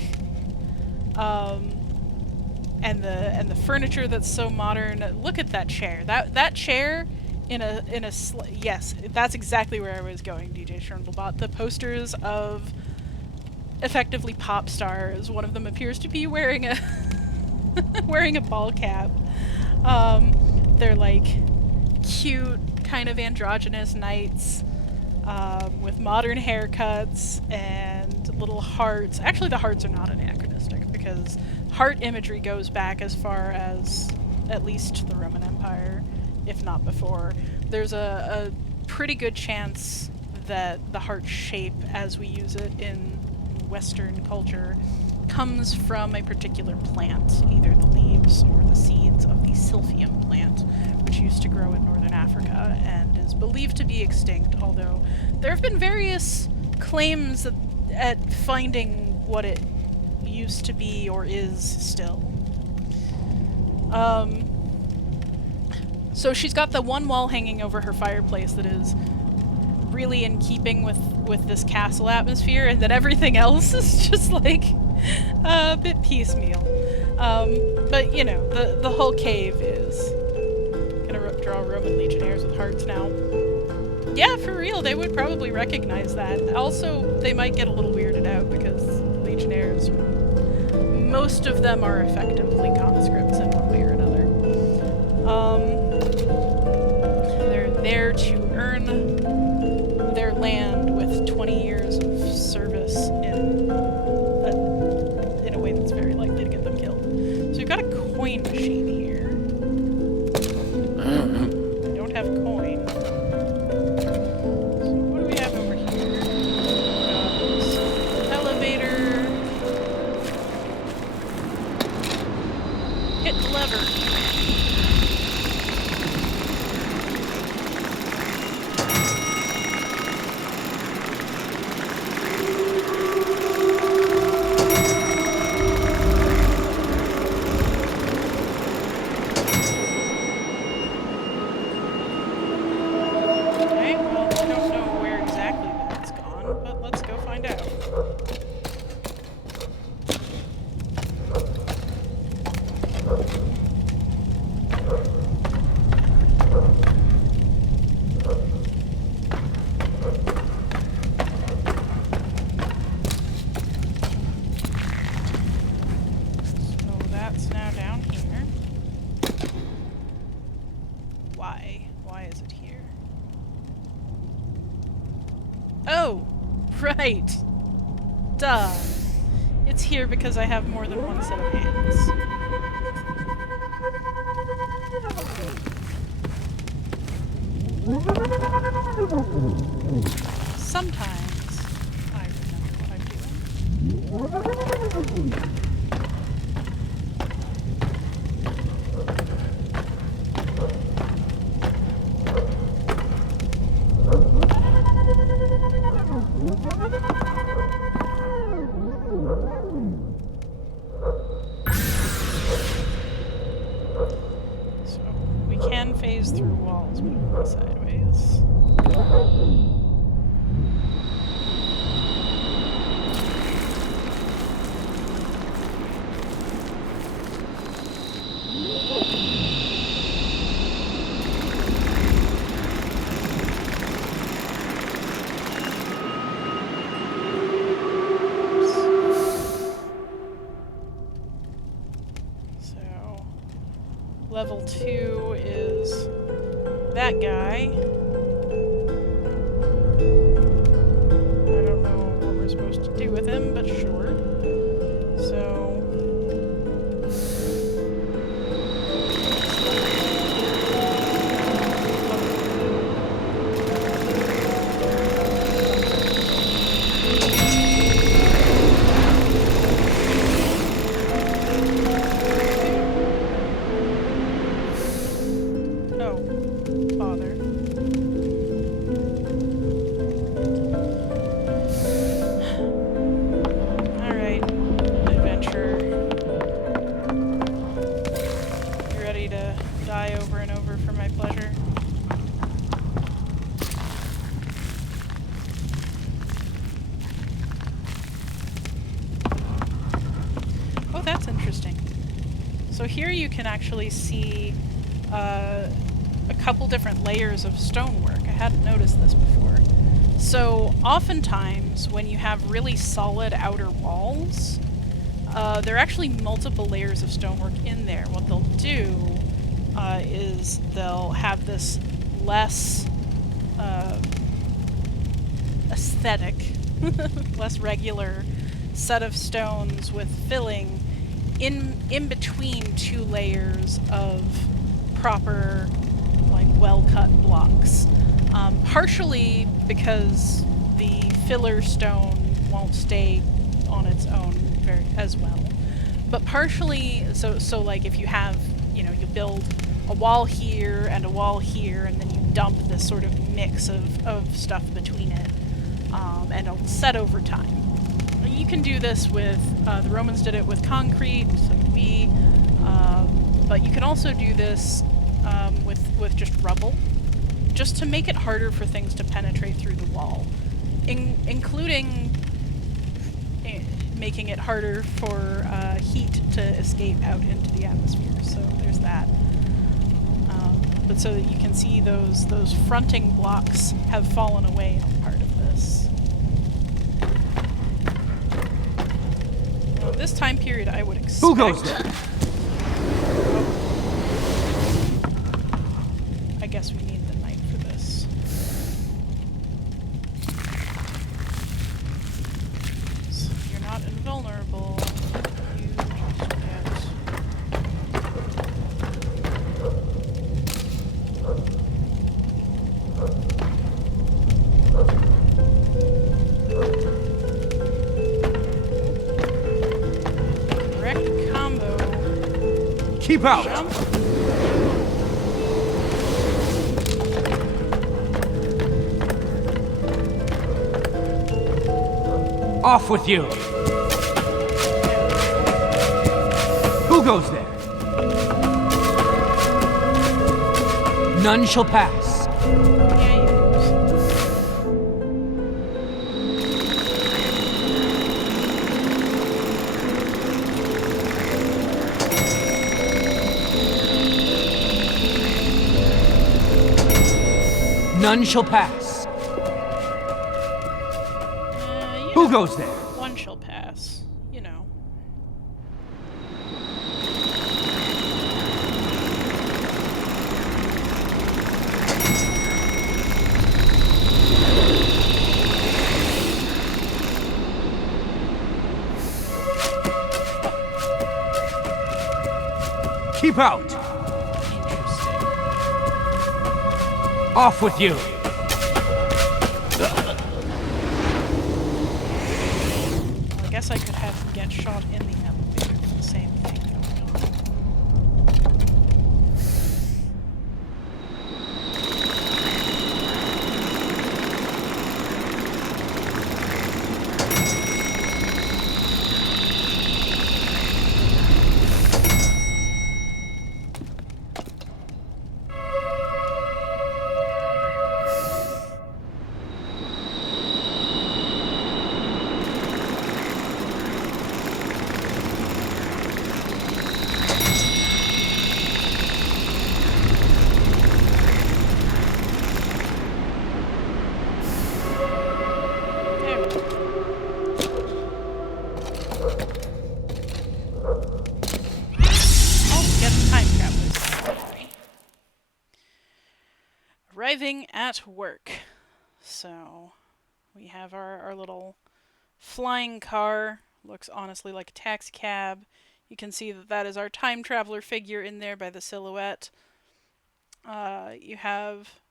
and the furniture that's so modern. Look at that chair. That chair yes, that's exactly where I was going, DJ Scherndelbot. The posters of effectively pop stars. One of them appears to be wearing a wearing a ball cap. They're like cute, kind of androgynous knights with modern haircuts and little hearts. Actually, the hearts are not anachronistic, because heart imagery goes back as far as at least the Roman Empire, if not before. There's a pretty good chance that the heart shape as we use it in Western culture comes from a particular plant, either the leaves or the seeds of the silphium plant, which used to grow in northern Africa and is believed to be extinct, although there have been various claims at finding what it used to be or is still. So she's got the one wall hanging over her fireplace that is really in keeping with this castle atmosphere, and then everything else is just like a bit piecemeal. But you know, the whole cave is gonna draw Roman legionnaires with hearts now. Yeah, for real, they would probably recognize that. Also, they might get a little weirded out because legionnaires, most of them are effectively conscripts in one way or another. They're there to earn their land with 20 years of service in a way that's very likely to get them killed. So we've got a coin machine here. We don't have coin. So what do we have over here? Elevator. Hit the lever. Right. Duh. It's here because I have more than one set of hands. Sometimes I remember what I'm doing. Through walls, but only sideways. Level 2 is that guy. I don't know what we're supposed to do with him, but sure. So... So here you can actually see a couple different layers of stonework. I hadn't noticed this before. So oftentimes when you have really solid outer walls, there are actually multiple layers of stonework in there. What they'll do is they'll have this less aesthetic, less regular set of stones with filling in between two layers of proper, like, well-cut blocks. Partially because the filler stone won't stay on its own as well, but partially so like if you have, you know, you build a wall here and a wall here, and then you dump this sort of mix of stuff between it, and it'll set over time. You can do this with, the Romans did it with concrete, so do we, but you can also do this with just rubble, just to make it harder for things to penetrate through the wall, including making it harder for heat to escape out into the atmosphere. So there's that. But so that you can see those fronting blocks have fallen away on part of this. This time period, I would expect... Who goes there? I guess we need the knight for this. So you're not invulnerable. You just get... Keep out! Jump. Off with you! Who goes there? None shall pass. Yeah, you lose. None shall pass. You Who know, goes there? one shall pass. You know. Keep out! Interesting. Off with you! Well, I guess I could have him get shot in the elevator for the same thing going on. arriving at work. So we have our little flying car. Looks honestly like a taxi cab. You can see that that is our time traveler figure in there by the silhouette. You have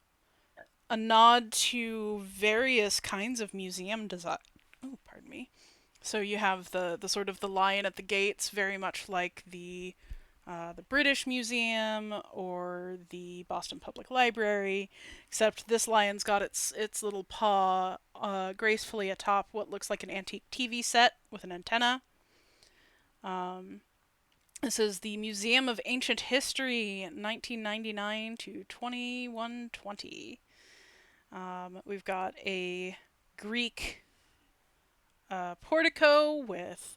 a nod to various kinds of museum design. Oh, pardon me. So you have the sort of the lion at the gates, very much like the British Museum or the Boston Public Library, except this lion's got its little paw gracefully atop what looks like an antique TV set with an antenna. This is the Museum of Ancient History, 1999 to 2120. We've got a Greek portico with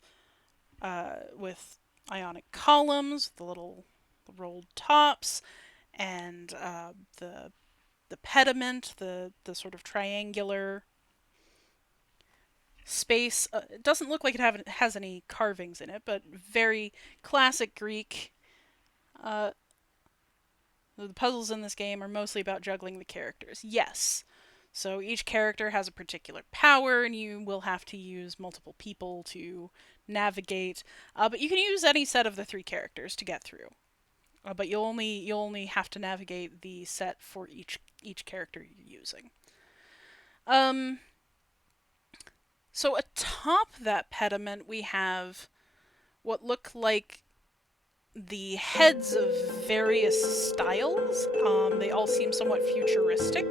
ionic columns, the rolled tops, and the pediment, the sort of triangular space. It doesn't look like it has any carvings in it, but very classic Greek. The puzzles in this game are mostly about juggling the characters. Yes. So each character has a particular power, and you will have to use multiple people to navigate. But you can use any set of the 3 characters to get through. But you'll only have to navigate the set for each character you're using. So atop that pediment, we have what look like the heads of various styles. They all seem somewhat futuristic.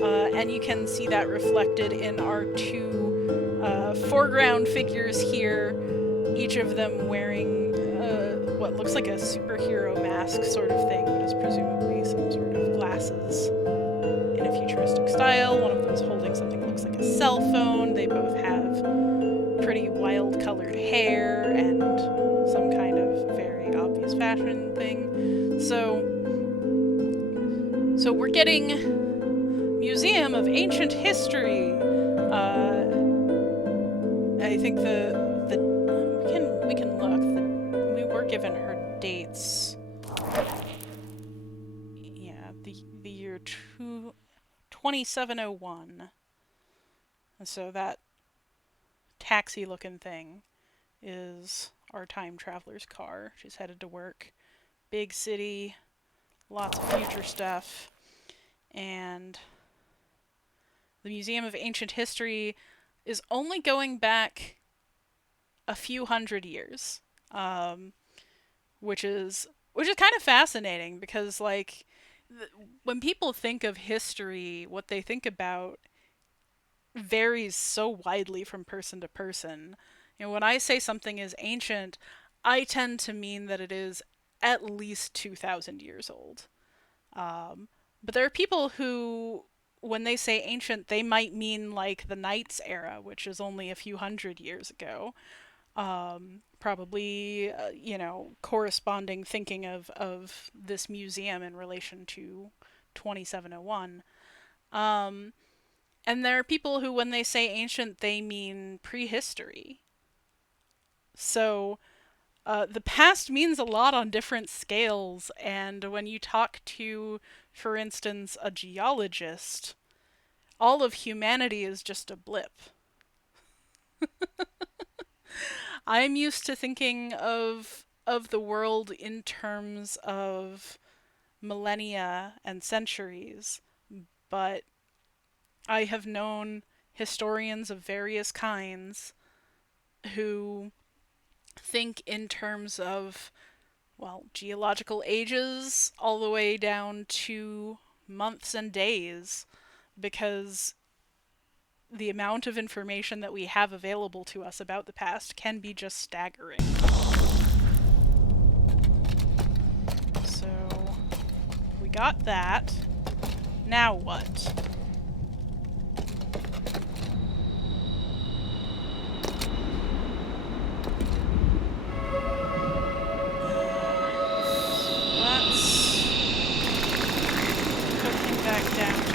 And you can see that reflected in our 2 foreground figures here, each of them wearing what looks like a superhero mask sort of thing, but is presumably some sort of glasses in a futuristic style. One of them is holding something that looks like a cell phone. They both have pretty wild colored hair and some kind of very obvious fashion thing. So we're getting Museum of Ancient History. I think we can look. We were given her dates. Yeah, the year 2701. And so that taxi-looking thing is our time traveler's car. She's headed to work. Big city, lots of future stuff, and the Museum of Ancient History is only going back a few hundred years, which is kind of fascinating because, like, when people think of history, what they think about varies so widely from person to person. You know, when I say something is ancient, I tend to mean that it is at least 2,000 years old. But there are people who, when they say ancient, they might mean like the Knights era, which is only a few hundred years ago. Probably, corresponding thinking of this museum in relation to 2701. And there are people who, when they say ancient, they mean prehistory. So the past means a lot on different scales, and when you talk to, for instance, a geologist, all of humanity is just a blip. I'm used to thinking of the world in terms of millennia and centuries, but I have known historians of various kinds who think in terms of, well, geological ages all the way down to months and days, because the amount of information that we have available to us about the past can be just staggering. So, we got that. Now what? Back down to 3.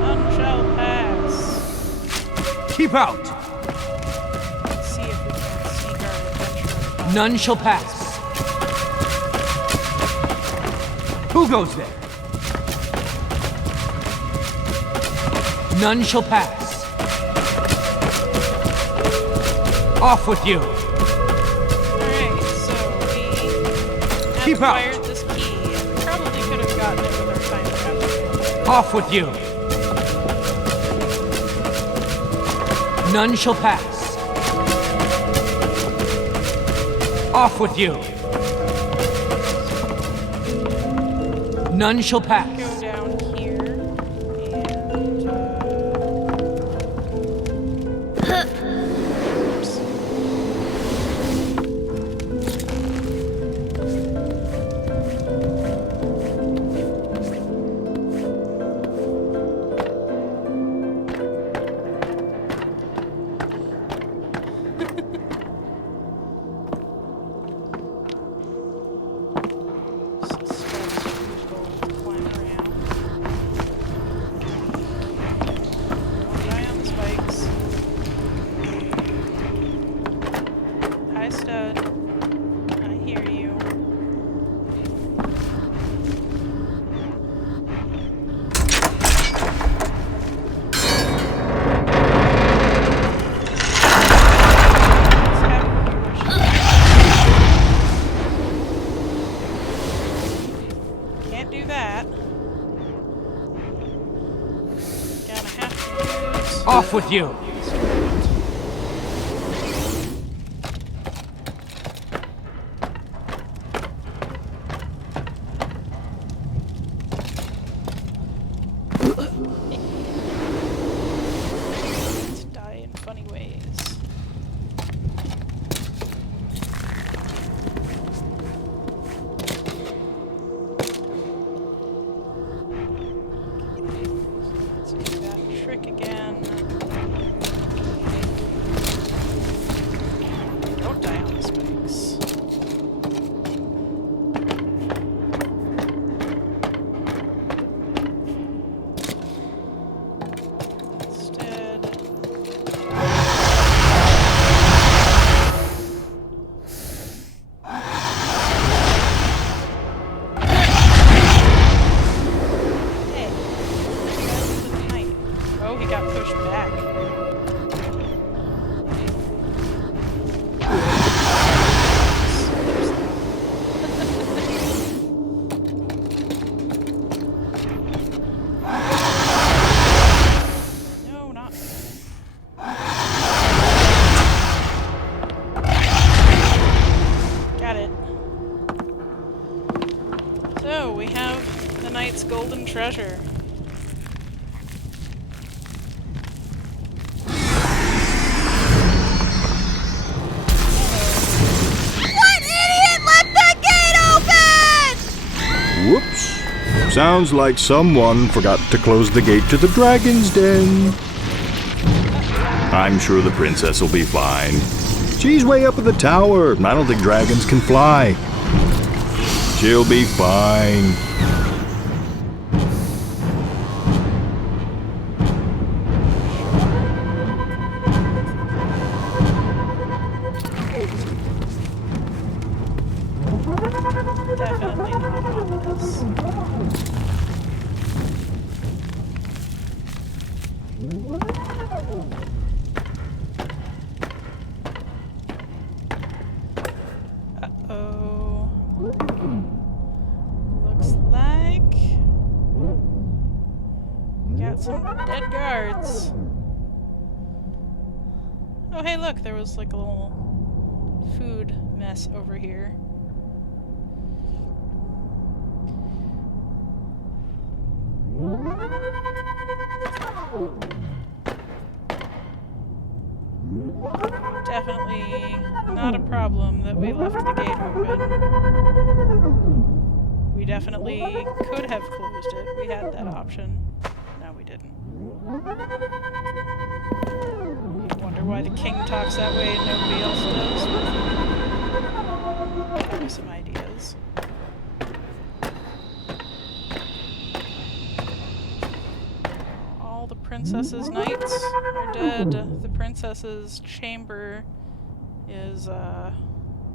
None shall pass. Keep out! Let's see if we can sneak our adventure None shall pass. Who goes there? None shall pass. Off with you. Alright, so we have Keep out. acquired this key, and we probably could have gotten it with our time travel. Off with you. None shall pass. Off with you. None shall pass. Go down here, and oops. Flying around. One guy on the spikes. Hi, stud. I hear you. Let's have Can't do that. Gonna have to use. Off with you. Let's die in funny ways. Let's do that trick again. Don't die on the spikes. Instead. Hey, that's the knight. Oh, he got pushed back. No, not. Got it. So, we have the knight's golden treasure. What idiot left the gate open? Whoops. Sounds like someone forgot to close the gate to the dragon's den. I'm sure the princess will be fine. She's way up in the tower. I don't think dragons can fly. She'll be fine. Definitely not ominous. Uh-oh. Looks like we got some dead guards. Oh, hey, look, there was like a little food mess over here. Definitely not a problem that we left the gate open. We definitely could have closed it. We had that option. No, we didn't. Wonder why the king talks that way and nobody else does. Give me some ideas. All the princess's knights are dead. The princess's chamber is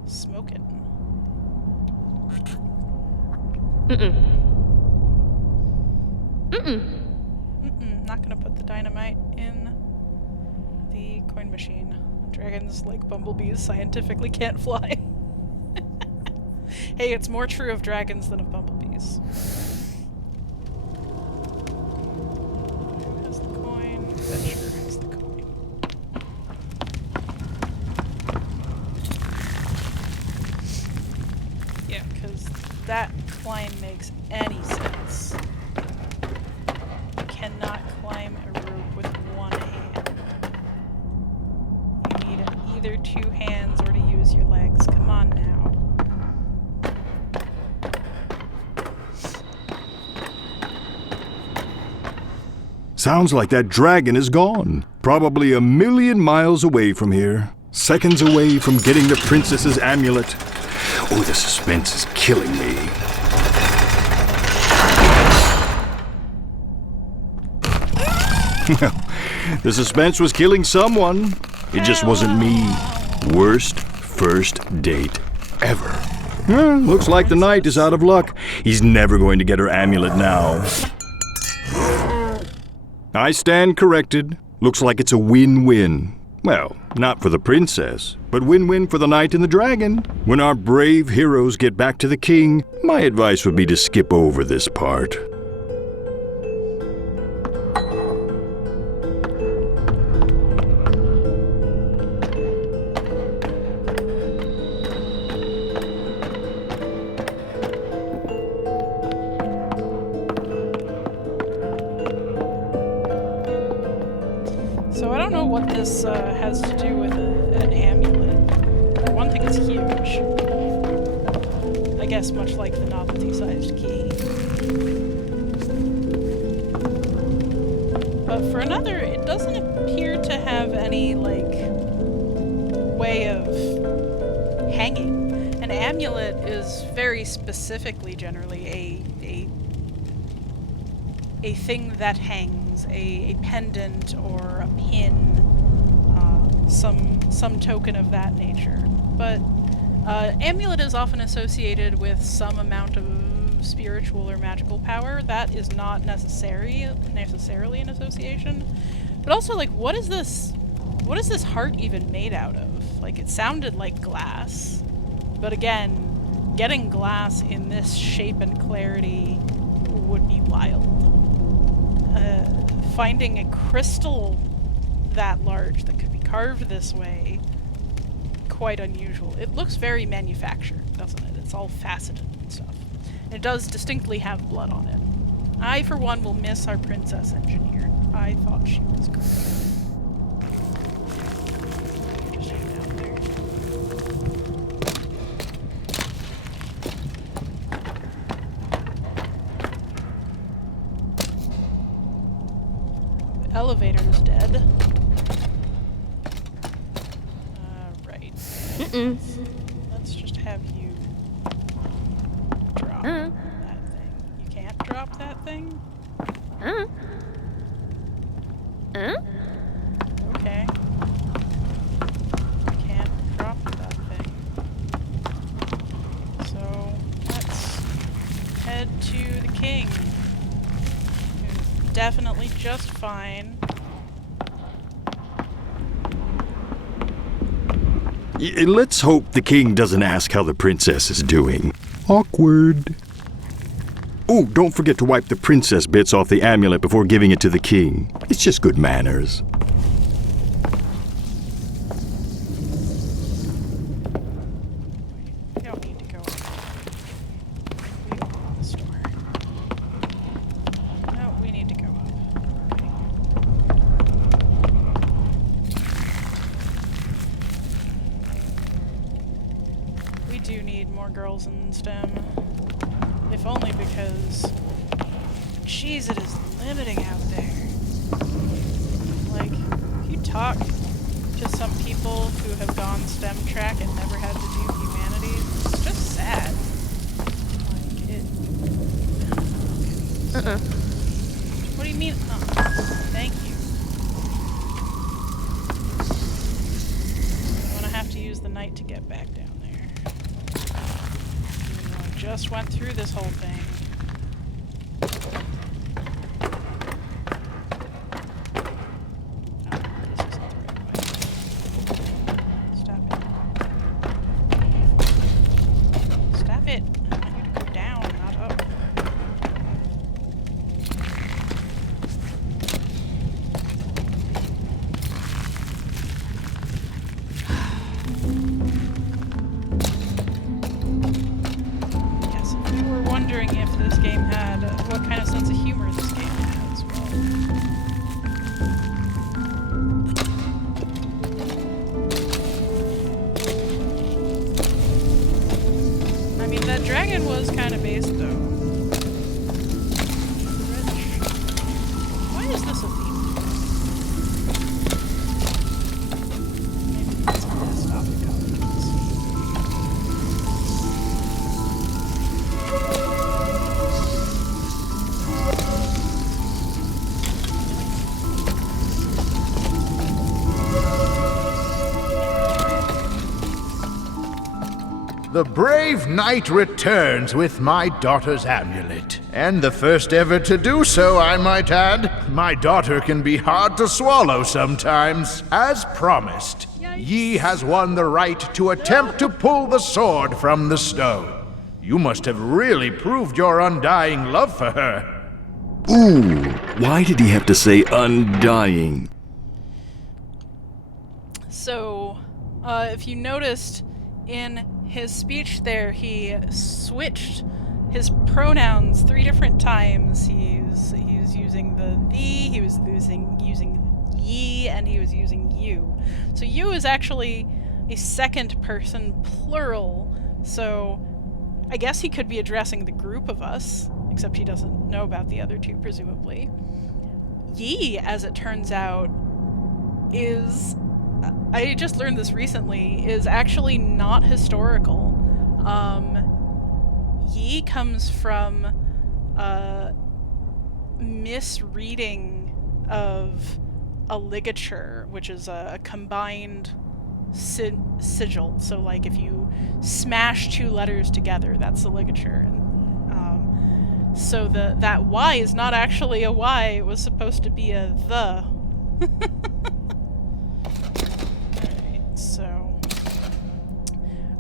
Smoking. Not gonna put the dynamite in the coin machine. Dragons, like bumblebees, scientifically can't fly. Hey, it's more true of dragons than of bumblebees. Who has the coin? Adventure has the coin. Yeah, because that climb makes any sense. You cannot climb a rope with one hand. You need either two hands or to use your legs. Come on now. Sounds like that dragon is gone. Probably 1,000,000 miles away from here. Seconds away from getting the princess's amulet. Oh, the suspense is killing me. The suspense was killing someone. It just wasn't me. Worst first date ever. Looks like the knight is out of luck. He's never going to get her amulet now. I stand corrected. Looks like it's a win-win. Well, not for the princess, but win-win for the knight and the dragon. When our brave heroes get back to the king, my advice would be to skip over this part. So I don't know what this has to do with an amulet. One thing is huge. I guess much like the novelty-sized key. But for another, it doesn't appear to have any, like, way of hanging. An amulet is very specifically, generally, a thing that hangs, a pendant or a pin, some token of that nature. But amulet is often associated with some amount of spiritual or magical power. That is not necessarily an association. But also, like, what is this heart even made out of? Like, it sounded like glass. But again, getting glass in this shape and clarity would be wild. Finding a crystal that large that could be carved this way, quite unusual. It looks very manufactured, doesn't it? It's all faceted and stuff. And it does distinctly have blood on it. I, for one, will miss our princess engineer. I thought she was great. Just hang out there. Elevator's dead. Right. Let's just have you drop that thing. You can't drop that thing? Okay. You can't drop that thing. So, let's head to the king. Who's definitely just fine. Let's hope the king doesn't ask how the princess is doing. Awkward. Oh, don't forget to wipe the princess bits off the amulet before giving it to the king. It's just good manners. We don't need to go up. We go in the store. No, we need to go up. We do need more girls in STEM. If only because, jeez, it is limiting out there. Like, if you talk to some people who have gone STEM track and never had to do humanities, it's just sad. Like, it... What do you mean? Oh, thank you. I'm gonna have to use the knight to get back down there. just went through this whole thing. Oh, this isn't the right way. Stop it. Stop it! I want you to go down, not up. Yes, if we were wondering if this game had what kind of sense of humor this game has, well. I mean, that dragon was kind of based, though. Why is this a theme? Maybe that's a last topic comments. The brave knight returns with my daughter's amulet. And the first ever to do so, I might add. My daughter can be hard to swallow sometimes. As promised, Yi has won the right to attempt to pull the sword from the stone. You must have really proved your undying love for her. Ooh, why did he have to say undying? So, if you noticed in his speech there, he switched his pronouns 3 different times. He was using the thee, he was using ye, and he was using you. So you is actually a second person plural. So I guess he could be addressing the group of us, except he doesn't know about the other 2, presumably. Ye, as it turns out, is... I just learned this recently, is actually not historical. Yi comes from a misreading of a ligature, which is a combined sigil. So, like, if you smash 2 letters together, that's a ligature. And, so that Y is not actually a Y, it was supposed to be a the. So,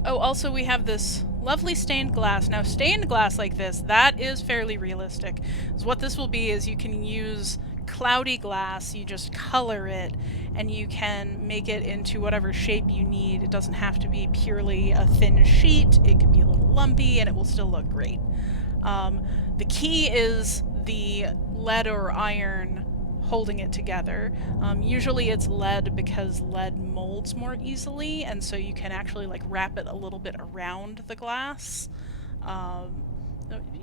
oh, also we have this lovely stained glass. Now, stained glass like this, that is fairly realistic. So what this will be is you can use cloudy glass, you just color it, and you can make it into whatever shape you need. It doesn't have to be purely a thin sheet. It could be a little lumpy, and it will still look great. The key is the lead or iron holding it together. Usually it's lead because lead molds more easily, and so you can actually like wrap it a little bit around the glass. You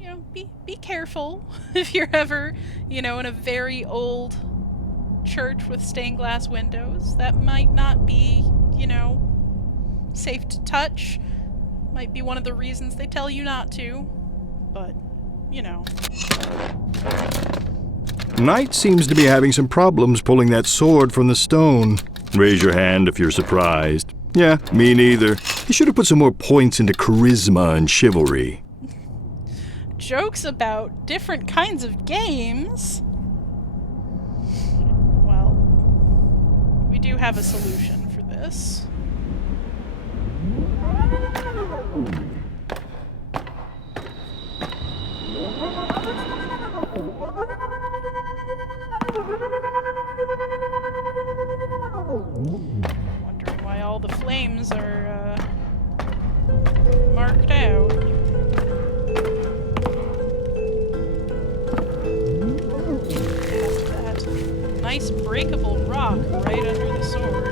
know, be careful if you're ever, you know, in a very old church with stained glass windows. That might not be, you know, safe to touch. Might be one of the reasons they tell you not to, but, you know. Knight seems to be having some problems pulling that sword from the stone. Raise your hand if you're surprised. Yeah, me neither. He should have put some more points into charisma and chivalry. Jokes about different kinds of games. Well, we do have a solution for this. Wondering why all the flames are marked out. That nice breakable rock right under the sword.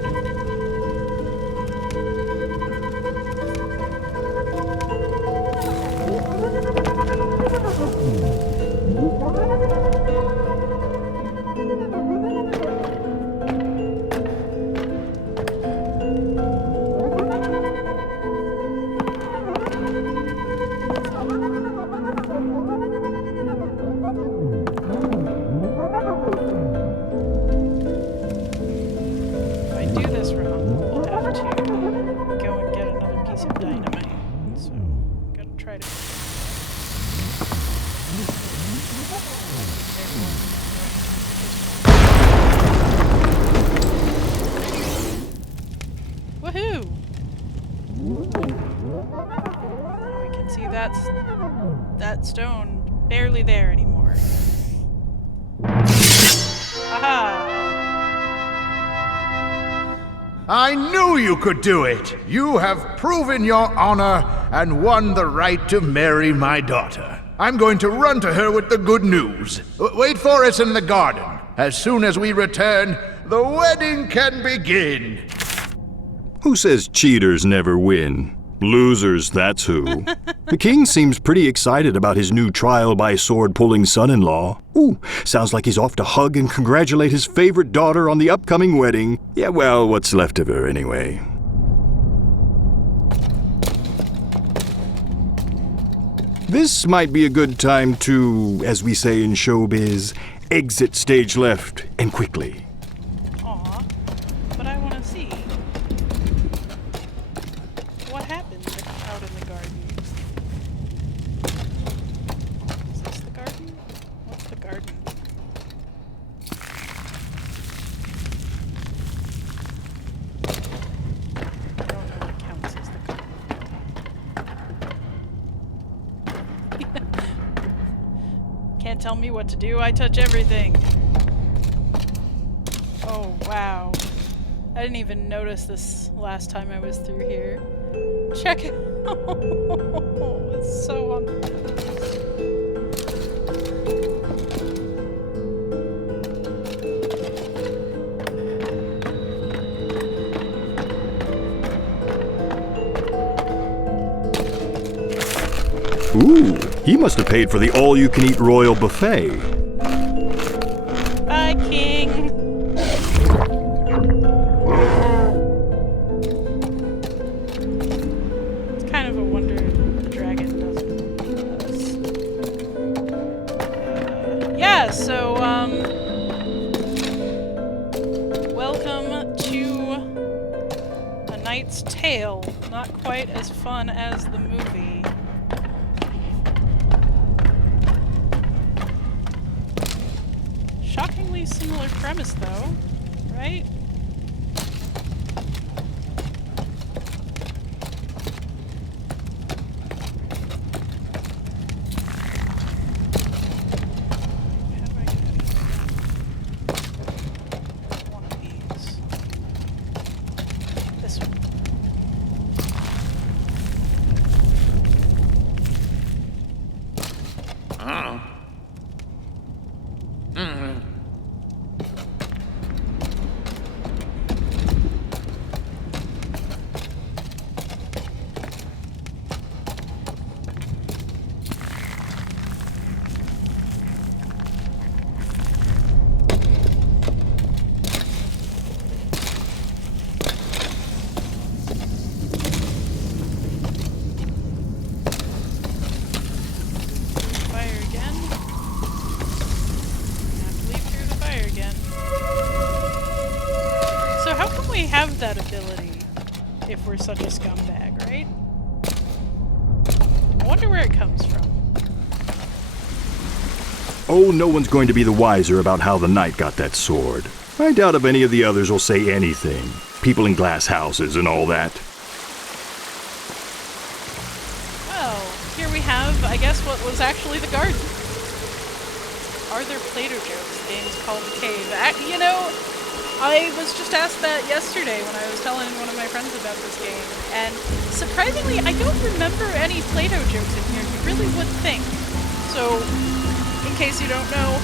that stone barely there anymore. Aha! I knew you could do it! You have proven your honor and won the right to marry my daughter. I'm going to run to her with the good news. Wait for us in the garden. As soon as we return, the wedding can begin. Who says cheaters never win? Losers, that's who. The king seems pretty excited about his new trial-by-sword-pulling son-in-law. Ooh, sounds like he's off to hug and congratulate his favorite daughter on the upcoming wedding. Yeah, well, what's left of her anyway. This might be a good time to, as we say in showbiz, exit stage left, and quickly. Aw, but I want to see what happened out in the garden. Is this the garden? What's the garden? I don't know what counts as the garden. Can't tell me what to do, I touch everything. Oh, wow. I didn't even notice this last time I was through here. Check it. It's so on. Ooh, he must have paid for the all-you-can-eat royal buffet. Bye, King. It's kind of a wonder the dragon doesn't eat us. Yeah, so, welcome to A Knight's Tale. Not quite as fun as the movie. Shockingly similar premise, though, right? How do I get one of these? This one. Have that ability if we're such a scumbag, right? I wonder where it comes from. Oh, no one's going to be the wiser about how the knight got that sword. I doubt if any of the others will say anything. People in glass houses and all that. Well, here we have, I guess, what was actually the garden. Are there Play-Doh jokes? The game's called The Cave. You know, I was just asked that yesterday when I was telling one of my friends about this game, and surprisingly, I don't remember any Play-Doh jokes in here. You really would think. So, in case you don't know,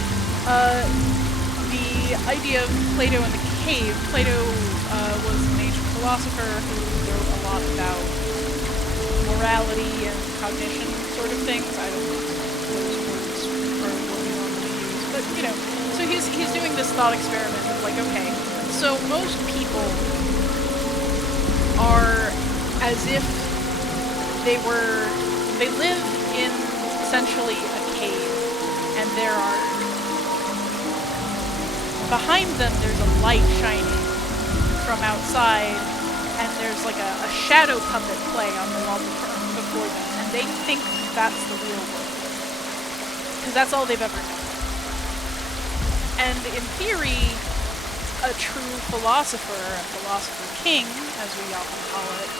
the idea of Plato in the cave, Plato was an ancient philosopher who wrote a lot about morality and cognition sort of things. I don't know those words are what we normally use, but you know, so he's doing this thought experiment of like, okay, so most people are as if they live in essentially a cave, and there are, behind them there's a light shining from outside, and there's like a shadow puppet play on the wall before them, and they think that's the real world, because that's all they've ever known. And in theory, a true philosopher, a philosopher king, as we often call it,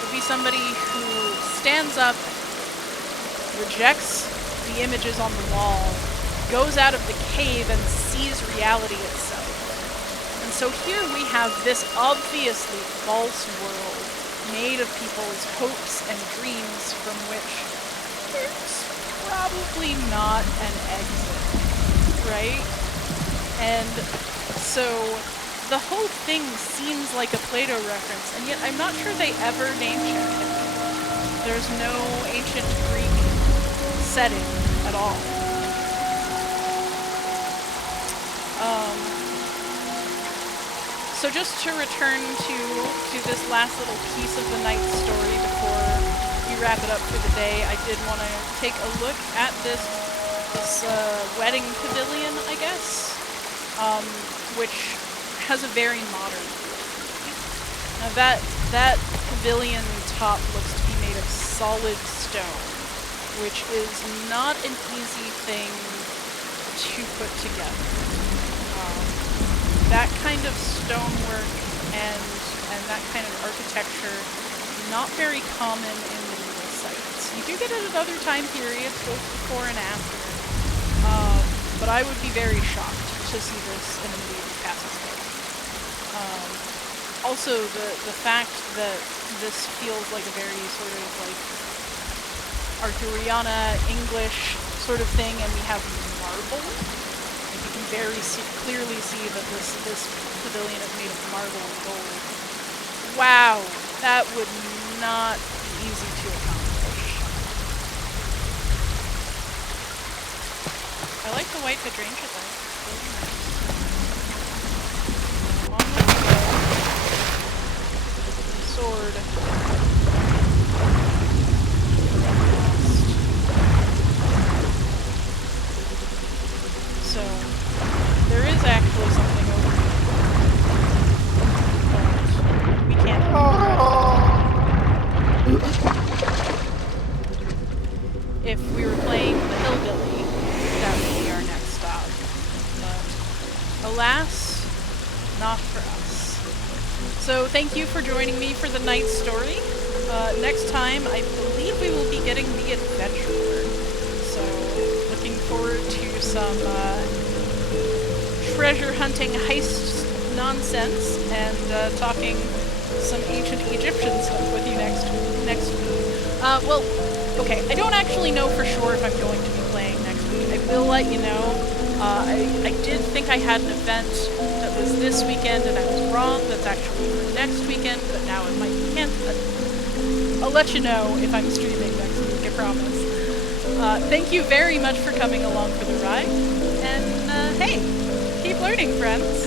would be somebody who stands up rejects the images on the wall, goes out of the cave and sees reality itself. And so here we have this obviously false world made of people's hopes and dreams from which there's probably not an exit, right? And so the whole thing seems like a Plato reference, and yet I'm not sure they ever name-checked it. There's no ancient Greek setting at all. So just to return to this last little piece of the night story before we wrap it up for the day, I did want to take a look at this wedding pavilion, I guess, which has a very modern feel. Now that pavilion top looks to be made of solid stone, which is not an easy thing to put together. That kind of stonework and that kind of architecture, not very common in medieval sites. You do get it at other time periods, both before and after, but I would be very shocked to see this in a medieval castle site. Also, the fact that this feels like a very sort of like Arthuriana English sort of thing, and we have marble. You can very clearly see that this pavilion is made of marble and gold. Wow, that would not be easy to accomplish. I like the white hydrangea though. Really nice. On with the sword. So, there is actually something over here. But we can't if we were playing the Hillbilly, that would be our next stop. But, alas, not for us. So, thank you for joining me for the night story. Next time, I believe we will be getting the Adventurer. So, looking forward to some treasure hunting heist nonsense and talking some ancient Egyptian stuff with you next week. Well, okay, I don't actually know for sure if I'm going to be playing next week. I will let you know. I did think I had an event that was this weekend and I was wrong. That's actually for next weekend, but now it might be canceled. I'll let you know if I'm streaming next week, I promise. Thank you very much for coming along for the ride, and hey, keep learning, friends.